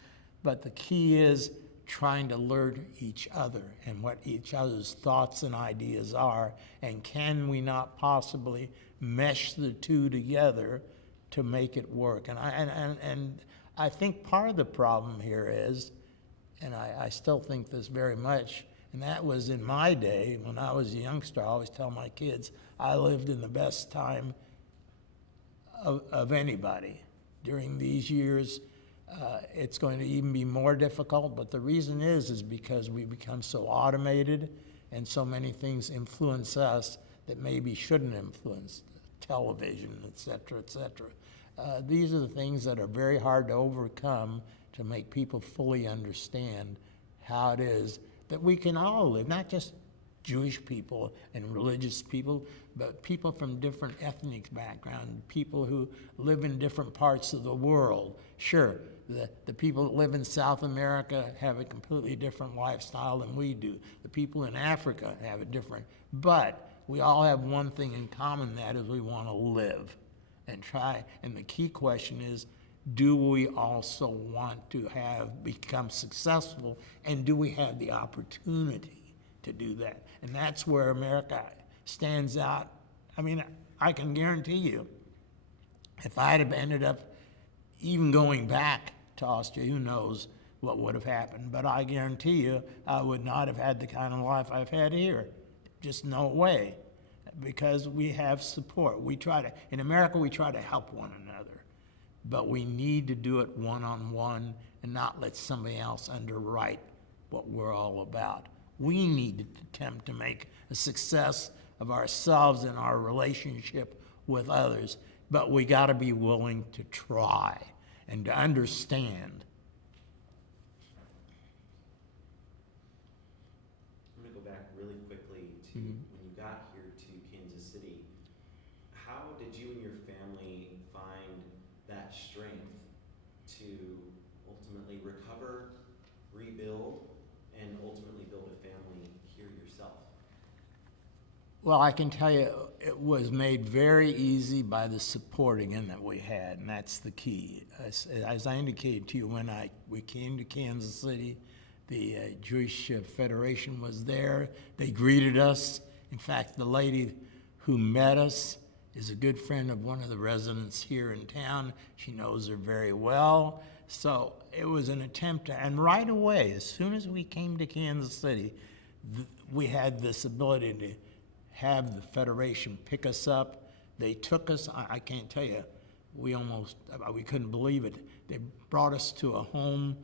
but the key is trying to learn each other and what each other's thoughts and ideas are, and can we not possibly mesh the two together to make it work. And I think part of the problem here is, and I still think this very much, and that was in my day, when I was a youngster, I always tell my kids, I lived in the best time of anybody. During these years, it's going to even be more difficult, but the reason is because we become so automated and so many things influence us that maybe shouldn't influence television, et cetera, et cetera. These are the things that are very hard to overcome to make people fully understand how it is that we can all live, not just Jewish people and religious people, but people from different ethnic backgrounds, people who live in different parts of the world. Sure, the people that live in South America have a completely different lifestyle than we do. The people in Africa have a different, but we all have one thing in common, that is we want to live and try. And the key question is, do we also want to become successful, and do we have the opportunity to do that? And that's where America stands out. I mean, I can guarantee you, if I'd have ended up even going back to Austria, who knows what would have happened. But I guarantee you, I would not have had the kind of life I've had here. Just no way. Because we have support. In America, we try to help one another. But we need to do it one-on-one and not let somebody else underwrite what we're all about. We need to attempt to make a success of ourselves and our relationship with others, but we got to be willing to try and to understand. I'm going to go back really quickly to when you got here to Kansas City. How did you and your family find that strength to ultimately recover, rebuild, and ultimately build a family here yourself? Well, I can tell you it was made very easy by the support, again, that we had, and that's the key. As I indicated to you, when we came to Kansas City, the Jewish Federation was there. They greeted us. In fact, the lady who met us is a good friend of one of the residents here in town. She knows her very well. So it was an attempt to, and right away, as soon as we came to Kansas City, we had this ability to have the Federation pick us up. They took us, I can't tell you, we couldn't believe it. They brought us to a home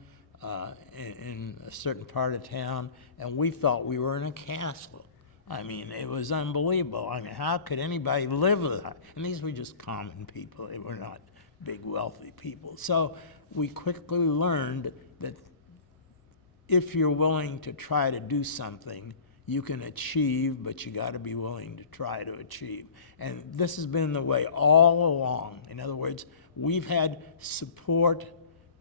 in a certain part of town, and we thought we were in a castle. I mean, it was unbelievable. I mean, how could anybody live with that? And these were just common people. They were not big, wealthy people. So we quickly learned that if you're willing to try to do something, you can achieve, but you got to be willing to try to achieve. And this has been the way all along. In other words, we've had support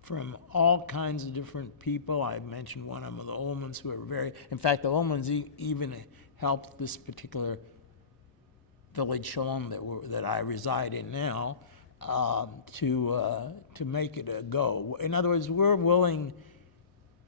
from all kinds of different people. I mentioned one of them, the Ullmans, who are in fact, the Ullmans even helped this particular village, Shalom, that I reside in now, to make it a go. In other words, we're willing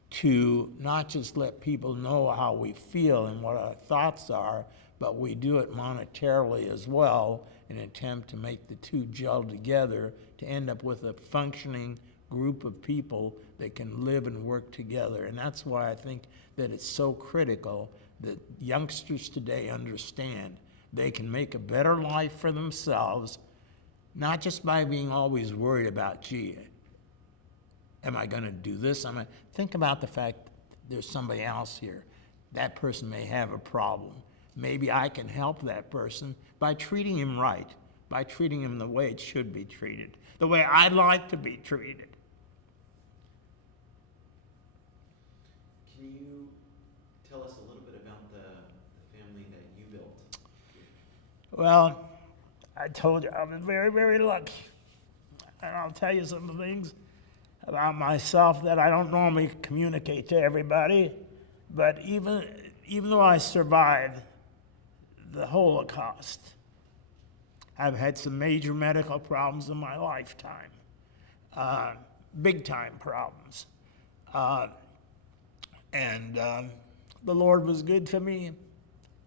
to not just let people know how we feel and what our thoughts are, but we do it monetarily as well in an attempt to make the two gel together to end up with a functioning, group of people that can live and work together. And that's why I think that it's so critical that youngsters today understand they can make a better life for themselves, not just by being always worried about, gee, am I going to do this? Think about the fact that there's somebody else here. That person may have a problem. Maybe I can help that person by treating him right, by treating him the way it should be treated, the way I'd like to be treated. Can you tell us a little bit about the family that you built? Well, I told you I was very, very lucky. And I'll tell you some things about myself that I don't normally communicate to everybody. But even though I survived the Holocaust, I've had some major medical problems in my lifetime, big time problems. And the Lord was good to me.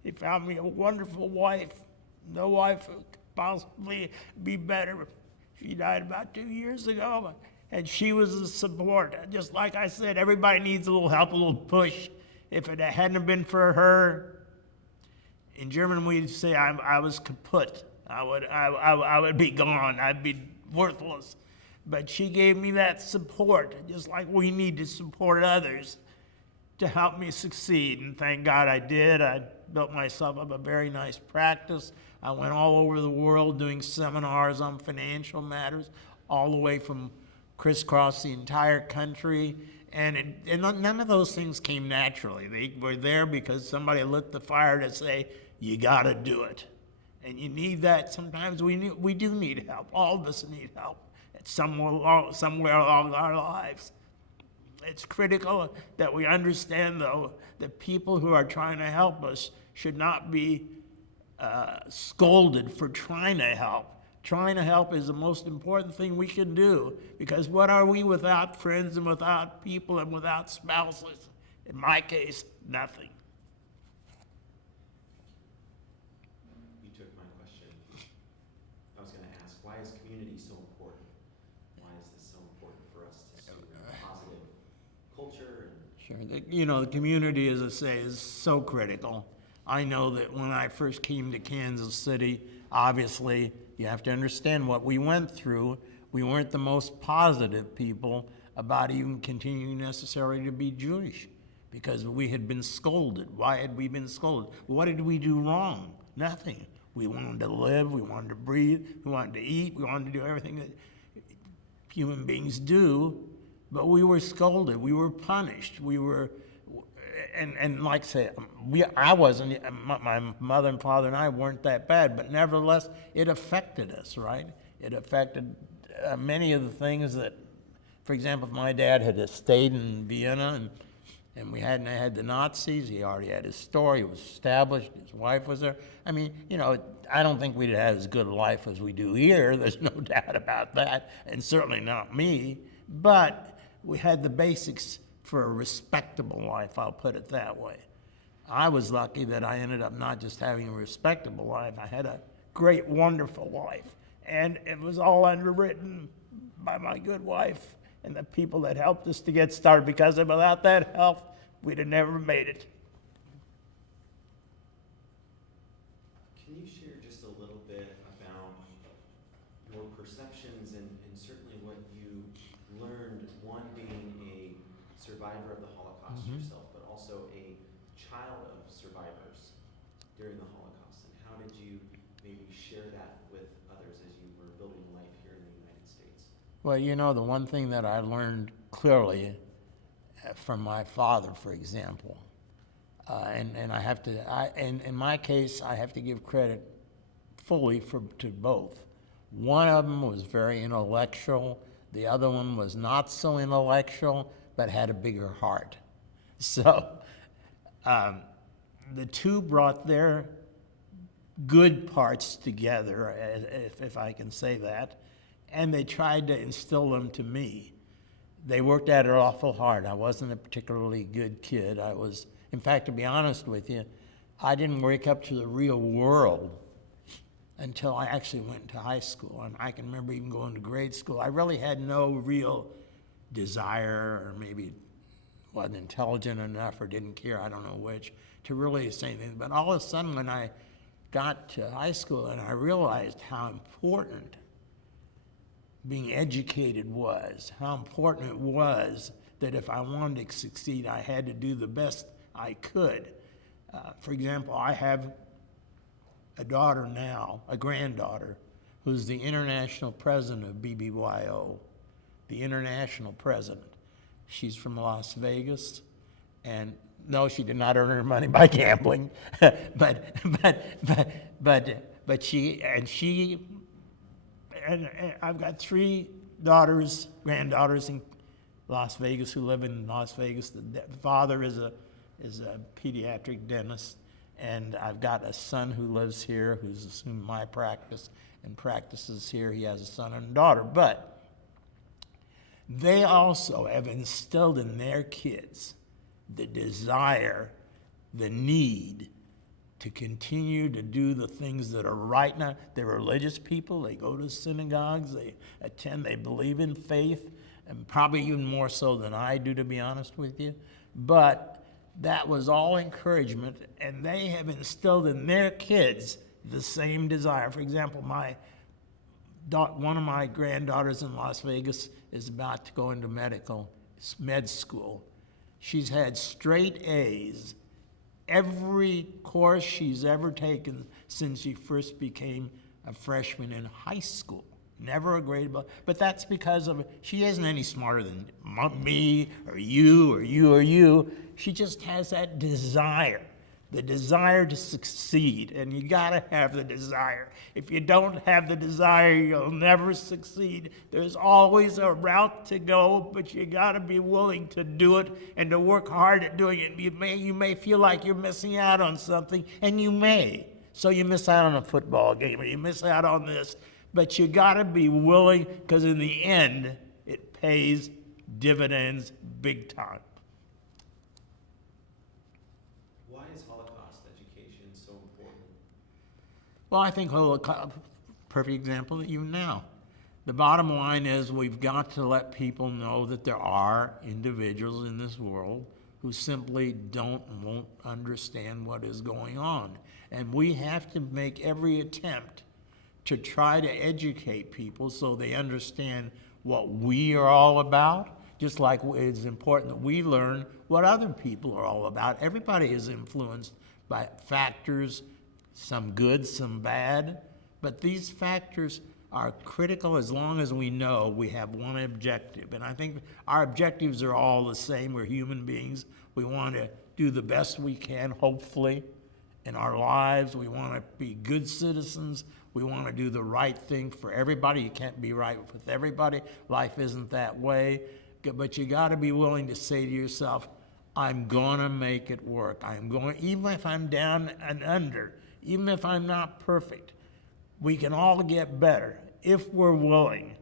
He found me a wonderful wife. No wife could possibly be better. She died about 2 years ago, and she was a support. Just like I said, everybody needs a little help, a little push. If it hadn't been for her, in German we'd say I was kaputt. I would be gone. I'd be worthless. But she gave me that support, just like we need to support others to help me succeed. And thank God I did. I built myself up a very nice practice. I went all over the world doing seminars on financial matters, all the way from crisscross the entire country. And none of those things came naturally. They were there because somebody lit the fire to say, you got to do it. And you need that. Sometimes we do need help. All of us need help somewhere along our lives. It's critical that we understand, though, that people who are trying to help us should not be scolded for trying to help. Trying to help is the most important thing we can do, because what are we without friends and without people and without spouses? In my case, nothing. You took my question. I was going to ask, why is community so important? Why is this so important for us to see a positive culture? Sure. The community, as I say, is so critical. I know that when I first came to Kansas City, obviously, you have to understand what we went through. We weren't the most positive people about even continuing necessarily to be Jewish, because we had been scolded. Why had we been scolded? What did we do wrong? Nothing. We wanted to live, we wanted to breathe, we wanted to eat, we wanted to do everything that human beings do, but we were scolded, we were punished, we were, and like I say, I wasn't, my mother and father and I weren't that bad, but nevertheless, it affected us, right? It affected many of the things that, for example, if my dad had stayed in Vienna and we hadn't had the Nazis, he already had his store, he was established, his wife was there. I mean, I don't think we'd have as good a life as we do here, there's no doubt about that, and certainly not me, but we had the basics for a respectable life, I'll put it that way. I was lucky that I ended up not just having a respectable life, I had a great, wonderful life. And it was all underwritten by my good wife and the people that helped us to get started, because without that help, we'd have never made it. Can you share just a little bit about your perceptions and certainly what you learned, one being a survivor of the Holocaust yourself, but also a child of survivors during the Holocaust, and how did you maybe share that with others as you were building life here in the United States? Well, the one thing that I learned clearly from my father, for example, and I have to, in my case, I have to give credit fully to both. One of them was very intellectual. The other one was not so intellectual, but had a bigger heart. So the two brought their good parts together, if I can say that, and they tried to instill them to me. They worked at it awful hard. I wasn't a particularly good kid. In fact, to be honest with you, I didn't wake up to the real world until I actually went to high school. And I can remember even going to grade school. I really had no real desire, or maybe wasn't intelligent enough or didn't care, I don't know which, to really say anything. But all of a sudden, when I got to high school and I realized how important being educated was, how important it was that if I wanted to succeed, I had to do the best I could. For example, I have a daughter now, a granddaughter, who's the international president of BBYO, the international president. She's from Las Vegas, and no, she did not earn her money by gambling, but I've got 3 granddaughters in Las Vegas who live in Las Vegas. The father is a pediatric dentist, and I've got a son who lives here who's assumed my practice and practices here. He has a son and a daughter, but they also have instilled in their kids the desire, the need to continue to do the things that are right. Now, they're religious people. They go to synagogues. They attend. They believe in faith, and probably even more so than I do, to be honest with you. But that was all encouragement, and they have instilled in their kids the same desire. For example, one of my granddaughters in Las Vegas is about to go into med school. She's had straight A's every course she's ever taken since she first became a freshman in high school. Never a grade above, but that's because she isn't any smarter than me or you or you or you. She just has that desire, the desire to succeed, and you gotta have the desire. If you don't have the desire, you'll never succeed. There's always a route to go, but you gotta be willing to do it and to work hard at doing it. You may feel like you're missing out on something, and you may. So you miss out on a football game, or you miss out on this, but you gotta be willing, because in the end, it pays dividends big time. Why is Holocaust education so important? Well, I think Holocaust, perfect example, even now. The bottom line is we've got to let people know that there are individuals in this world who simply won't understand what is going on. And we have to make every attempt to try to educate people so they understand what we are all about, just like it's important that we learn what other people are all about. Everybody is influenced by factors, some good, some bad, but these factors are critical as long as we know we have one objective. And I think our objectives are all the same. We're human beings. We want to do the best we can, hopefully, in our lives. We want to be good citizens. We want to do the right thing for everybody. You can't be right with everybody. Life isn't that way. But you got to be willing to say to yourself, I'm going to make it work. Even if I'm down and under, even if I'm not perfect, we can all get better if we're willing.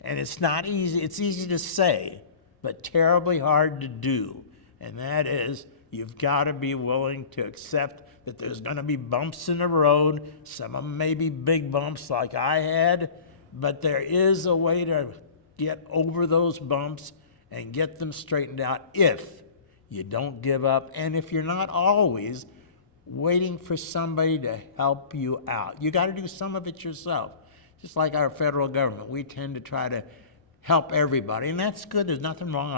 And it's not easy. It's easy to say, but terribly hard to do. And that is, you've got to be willing to accept that there's going to be bumps in the road. Some of them may be big bumps like I had, but there is a way to get over those bumps and get them straightened out if you don't give up, and if you're not always waiting for somebody to help you out. You got to do some of it yourself. Just like our federal government, we tend to try to help everybody, and that's good. There's nothing wrong.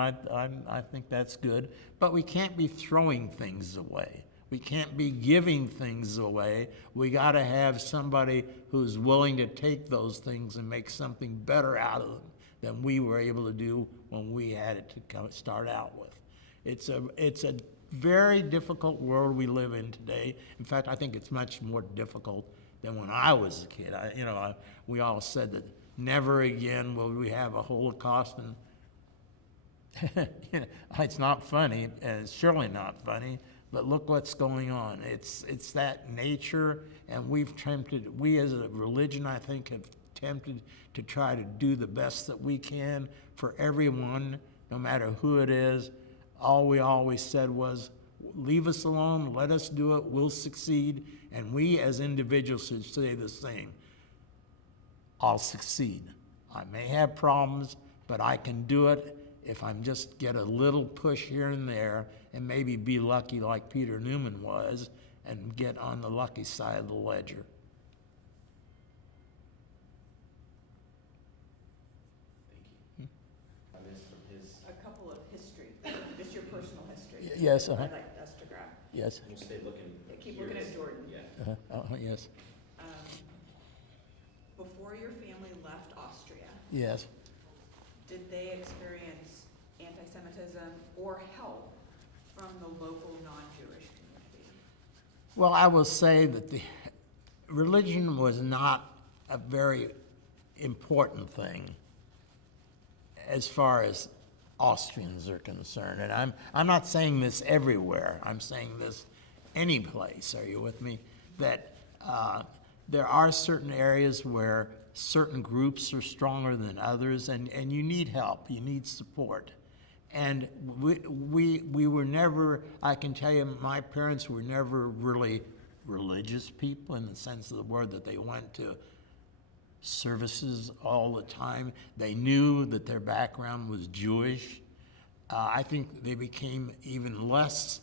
I think that's good, but we can't be throwing things away. We can't be giving things away. We got to have somebody who's willing to take those things and make something better out of them than we were able to do when we had it to start out with. It's a very difficult world we live in today. In fact, I think it's much more difficult than when I was a kid. We all said that never again will we have a Holocaust, and it's not funny, and it's surely not funny. But look what's going on. It's that nature, and we as a religion, I think, have attempted to try to do the best that we can for everyone, no matter who it is. All we always said was, leave us alone, let us do it, we'll succeed. And we as individuals should say the same. I'll succeed. I may have problems, but I can do it if I'm just get a little push here and there and maybe be lucky like Peter Newman was and get on the lucky side of the ledger. Thank you. I missed from his, A couple of history, just your personal history. Yes, I'd like us to grab. Yes, we'll stay looking. Yeah, keep looking at Jordan. Yeah. yes, Before your family left Austria, yes. did they experience anti-Semitism or help from the local non-Jewish community? Well, I will say that the religion was not a very important thing as far as Austrians are concerned. And I'm not saying this everywhere. I'm saying this any place. Are you with me? That there are certain areas where certain groups are stronger than others, and you need help. You need support. And we were never, I can tell you, my parents were never really religious people in the sense of the word, that they went to services all the time. They knew that their background was Jewish. I think they became even less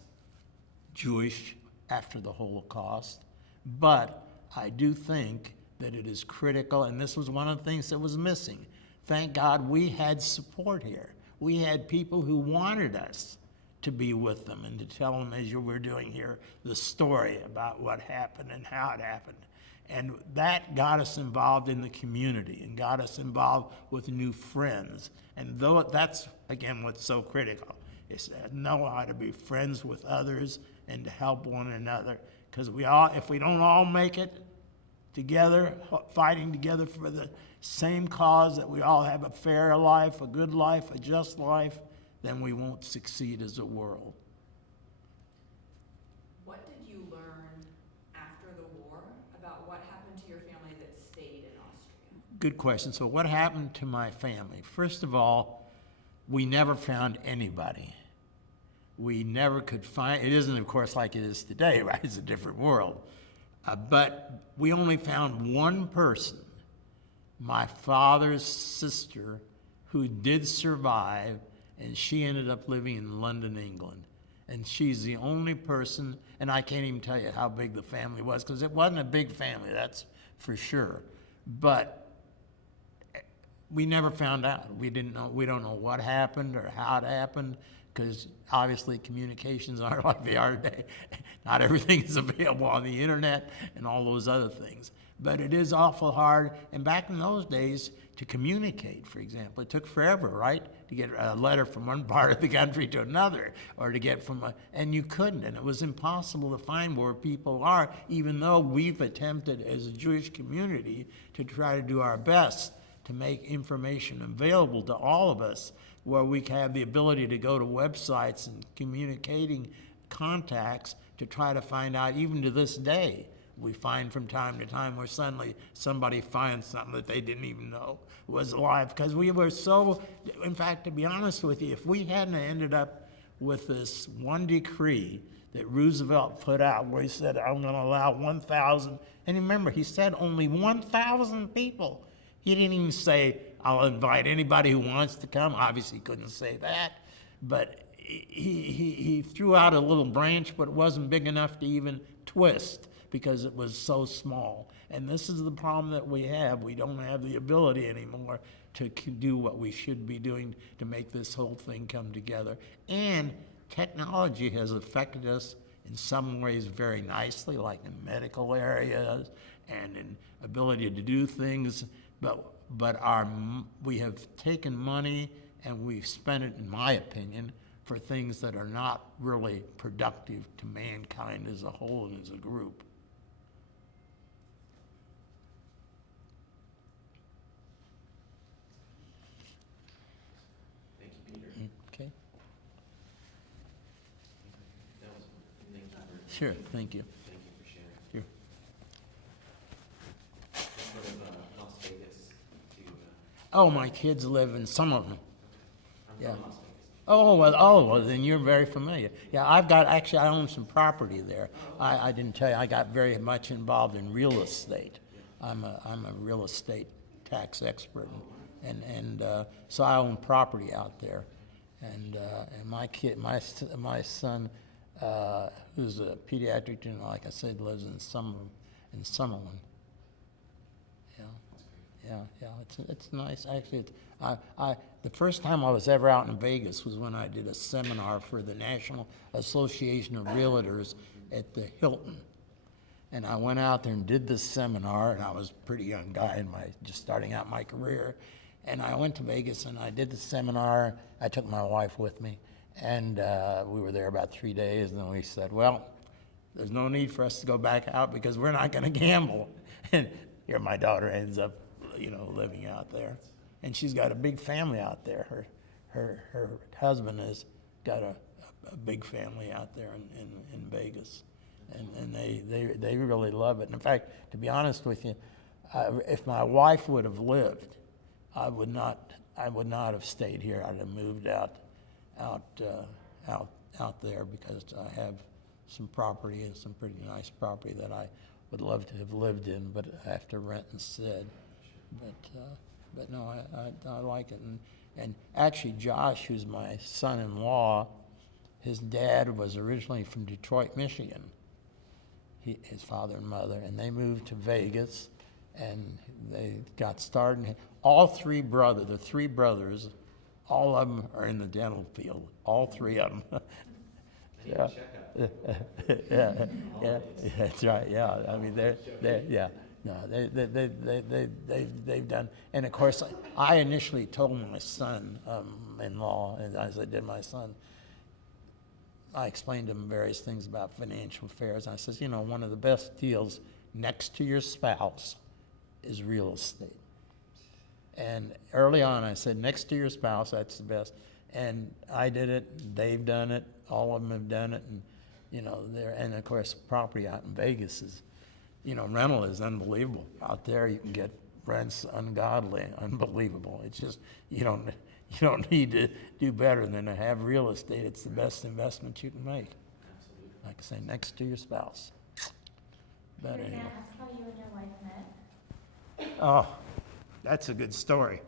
Jewish after the Holocaust. But I do think that it is critical, and this was one of the things that was missing. Thank God we had support here. We had people who wanted us to be with them and to tell them, as you were doing here, the story about what happened and how it happened. And that got us involved in the community and got us involved with new friends. And though that's, again, what's so critical, is to know how to be friends with others and to help one another. Because if we don't all make it together, fighting together for the same cause, that we all have a fair life, a good life, a just life, then we won't succeed as a world. What did you learn after the war about what happened to your family that stayed in Austria? Good question. So what happened to my family? First of all, we never found anybody. We never could find, it isn't of course like it is today, right? It's a different world. But we only found one person, my father's sister, who did survive, and she ended up living in London, England. And she's the only person, and I can't even tell you how big the family was, because it wasn't a big family, that's for sure. But we never found out. We didn't know, we don't know what happened or how it happened, because obviously communications aren't like they are today. Not everything is available on the internet and all those other things. But it is awful hard, and back in those days, to communicate, for example, it took forever, right? To get a letter from one part of the country to another, or to get from and you couldn't, and it was impossible to find where people are, even though we've attempted as a Jewish community to try to do our best to make information available to all of us, where we have the ability to go to websites and communicating contacts to try to find out. Even to this day, we find from time to time where suddenly somebody finds something that they didn't even know was alive, because we were so, in fact, to be honest with you, if we hadn't ended up with this one decree that Roosevelt put out where he said, I'm going to allow 1,000, and remember, he said only 1,000 people. He didn't even say, I'll invite anybody who wants to come. Obviously, he couldn't say that. But he threw out a little branch, but it wasn't big enough to even twist because it was so small. And this is the problem that we have. We don't have the ability anymore to do what we should be doing to make this whole thing come together. And technology has affected us in some ways very nicely, like in medical areas and in ability to do things. But we have taken money and we've spent it, in my opinion, for things that are not really productive to mankind as a whole and as a group. Thank you, Peter. Okay. That was, thank you for, Sure. Thank you. thank you for sharing. Sure. What of Las Vegas to, Oh, my kids live in some of them. I'm Yeah. from Las Vegas. Oh, then you're very familiar. Yeah, I own some property there. I didn't tell you, I got very much involved in real estate. I'm a real estate tax expert, and so I own property out there. And my son, who's a pediatric, like I said, lives in Summerlin. Yeah, it's nice. Actually, the first time I was ever out in Vegas was when I did a seminar for the National Association of Realtors at the Hilton. And I went out there and did this seminar, and I was a pretty young guy just starting out my career. And I went to Vegas and I did the seminar. I took my wife with me, and we were there about 3 days. And then we said, well, there's no need for us to go back out because we're not going to gamble. And here my daughter ends up, living out there, and she's got a big family out there. Her husband has got a big family out there in Vegas, and they really love it. And in fact, to be honest with you, if my wife would have lived, I would not have stayed here. I'd have moved out there because I have some property and some pretty nice property that I would love to have lived in, but I have to rent instead. But no, I like it. And actually, Josh, who's my son-in-law, his dad was originally from Detroit, Michigan. His father and mother, and they moved to Vegas, and they got started. All three brothers, all of them are in the dental field. All three of them. Yeah. Yeah, that's right. Yeah, I mean they've done. And of course, I initially told my son-in-law, as I did my son, I explained to him various things about financial affairs. I says, one of the best deals next to your spouse is real estate. And early on, I said, next to your spouse, that's the best. And I did it. They've done it. All of them have done it. And and of course, property out in Vegas is, rental is unbelievable. Out there, you can get rents ungodly, unbelievable. It's just you don't need to do better than to have real estate. It's the best investment you can make. Absolutely. Like I say, next to your spouse. But Can I anyway. ask how you and your wife met? Oh, that's a good story.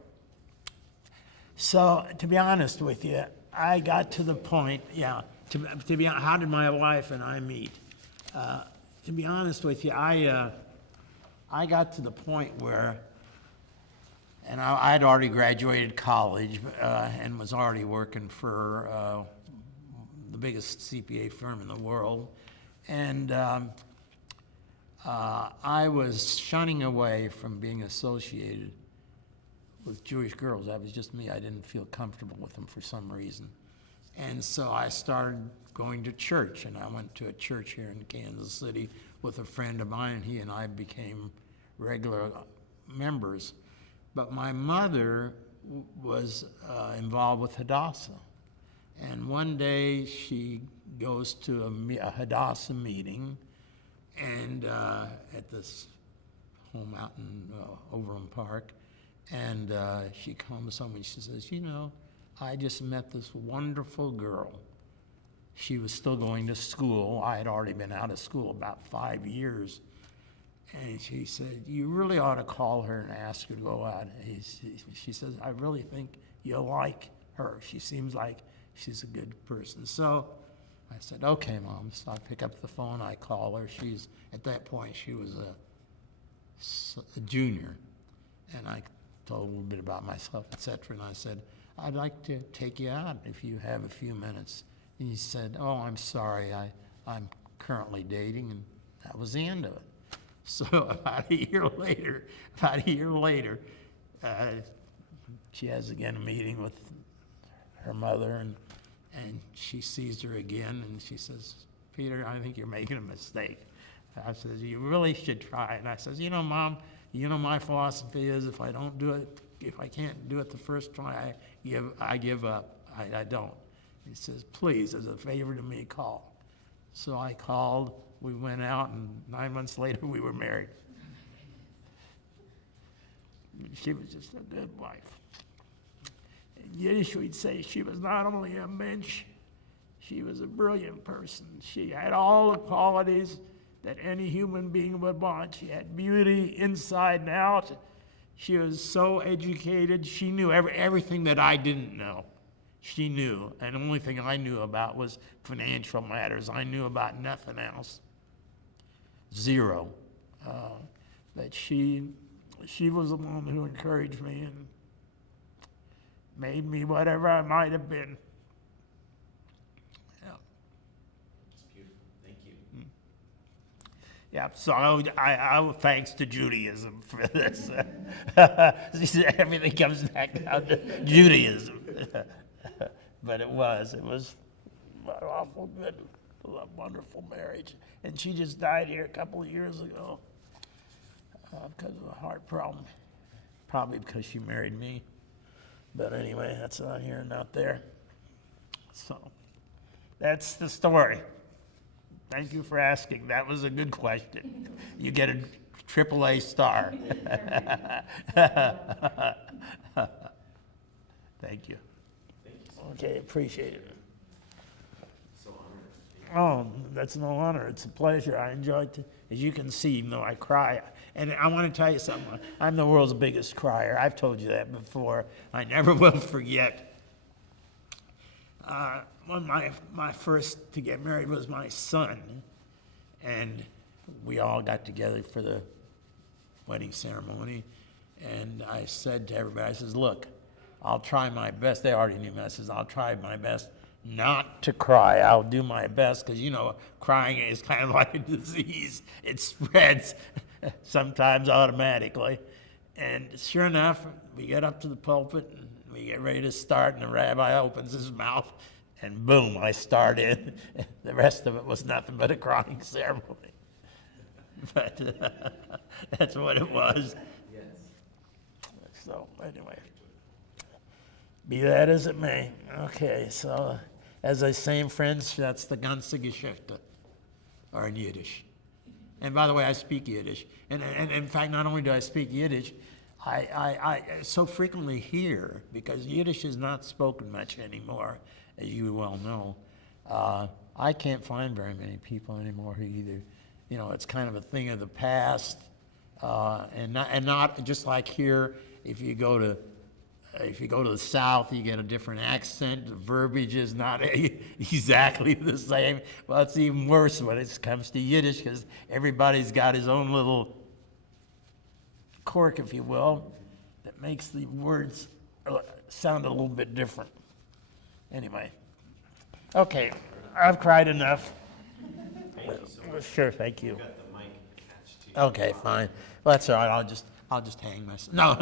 So, to be honest with you, I got to the point, how did my wife and I meet? To be honest with you, I got to the point where, and I'd already graduated college and was already working for the biggest CPA firm in the world. And I was shunning away from being associated with Jewish girls. That was just me. I didn't feel comfortable with them for some reason. And so I started going to church, and I went to a church here in Kansas City with a friend of mine. He and I became regular members. But my mother was involved with Hadassah. And one day she goes to a Hadassah meeting, and at this home out in Overland Park, and she comes home and she says, I just met this wonderful girl. She was still going to school. I had already been out of school about 5 years. And she said, you really ought to call her and ask her to go out. She says, I really think you'll like her. She seems like she's a good person. So I said, okay, Mom. So I pick up the phone, I call her. At that point, she was a junior. And I told a little bit about myself, etc. And I said, I'd like to take you out if you have a few minutes. And he said, oh, I'm sorry, I'm currently dating, and that was the end of it. So about a year later, she has again a meeting with her mother, and she sees her again, and she says, Peter, I think you're making a mistake. I said, you really should try. And I says, Mom, my philosophy is if I can't do it the first try, I give up. I don't. He says, please, as a favor to me, call. So I called, we went out, and 9 months later we were married. She was just a good wife. In Yiddish, we'd say she was not only a mensch, she was a brilliant person. She had all the qualities that any human being would want. She had beauty inside and out. She was so educated. She knew everything that I didn't know. she knew, and the only thing I knew about was financial matters. I knew about nothing else. Zero. But she was the one who encouraged me and made me whatever I might have been. Yeah. It's beautiful. Thank you. Yeah, so I thanks to Judaism for this. Everything comes back down to Judaism. But it was an awful good, wonderful marriage. And she just died here a couple of years ago because of a heart problem. Probably because she married me. But anyway, that's not here and not there. So that's the story. Thank you for asking. That was a good question. You get a AAA star. Thank you. Okay, appreciate it. So honored. Oh, that's no honor. It's a pleasure. I enjoyed it. As you can see, even though I cry. And I want to tell you something. I'm the world's biggest crier. I've told you that before. I never will forget. When my first to get married was my son. And we all got together for the wedding ceremony. And I said to everybody, I says, look, I'll try my best. They already knew me. I says, I'll try my best not to cry. I'll do my best because, you know, crying is kind of like a disease. It spreads sometimes automatically. And sure enough, we get up to the pulpit and we get ready to start and the rabbi opens his mouth and boom, I start in. The rest of it was nothing but a crying ceremony. But that's what it was. Yes. So anyway, be that as it may. Okay, so as I say in French, that's the ganze Geschichte, or in Yiddish. And by the way, I speak Yiddish. And in fact, not only do I speak Yiddish, I so frequently hear, because Yiddish is not spoken much anymore, as you well know, I can't find very many people anymore who either, you know, it's kind of a thing of the past, and not just like here, if you go to the South, you get a different accent. The verbiage is not exactly the same. Well, it's even worse when it comes to Yiddish because everybody's got his own little quirk, if you will, that makes the words sound a little bit different. Anyway, okay, I've cried enough. Thank you so much. Sure, thank you. You got the mic attached to you. Okay, fine. Well, that's all right. I'll just hang myself. No.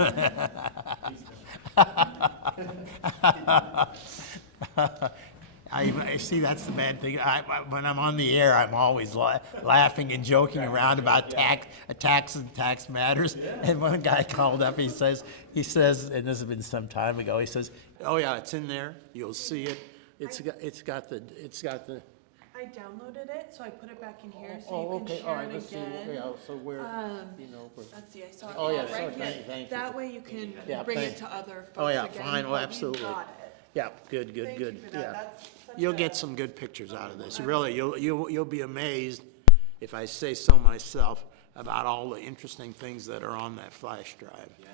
I see. That's the bad thing. When I'm on the air, I'm always laughing and joking around about tax and tax matters. And one guy called up. He says, and this has been some time ago. He says, "Oh yeah, it's in there. You'll see it. It's got the." I downloaded it, so I put it back in here so Oh, you can okay. share All right. it Let's see. again. Yeah. So where? You know. Let's see, I saw it. Oh, yeah, right sorry, here. thank you. That way you can Yeah, bring thank- it to other folks Oh, yeah, again. fine. Oh, but you absolutely. got it. Yeah. Good. Thank you for that. Yeah. That's such You'll a- get some good pictures out of this. Really, you'll be amazed, if I say so myself, about all the interesting things that are on that flash drive. Yeah.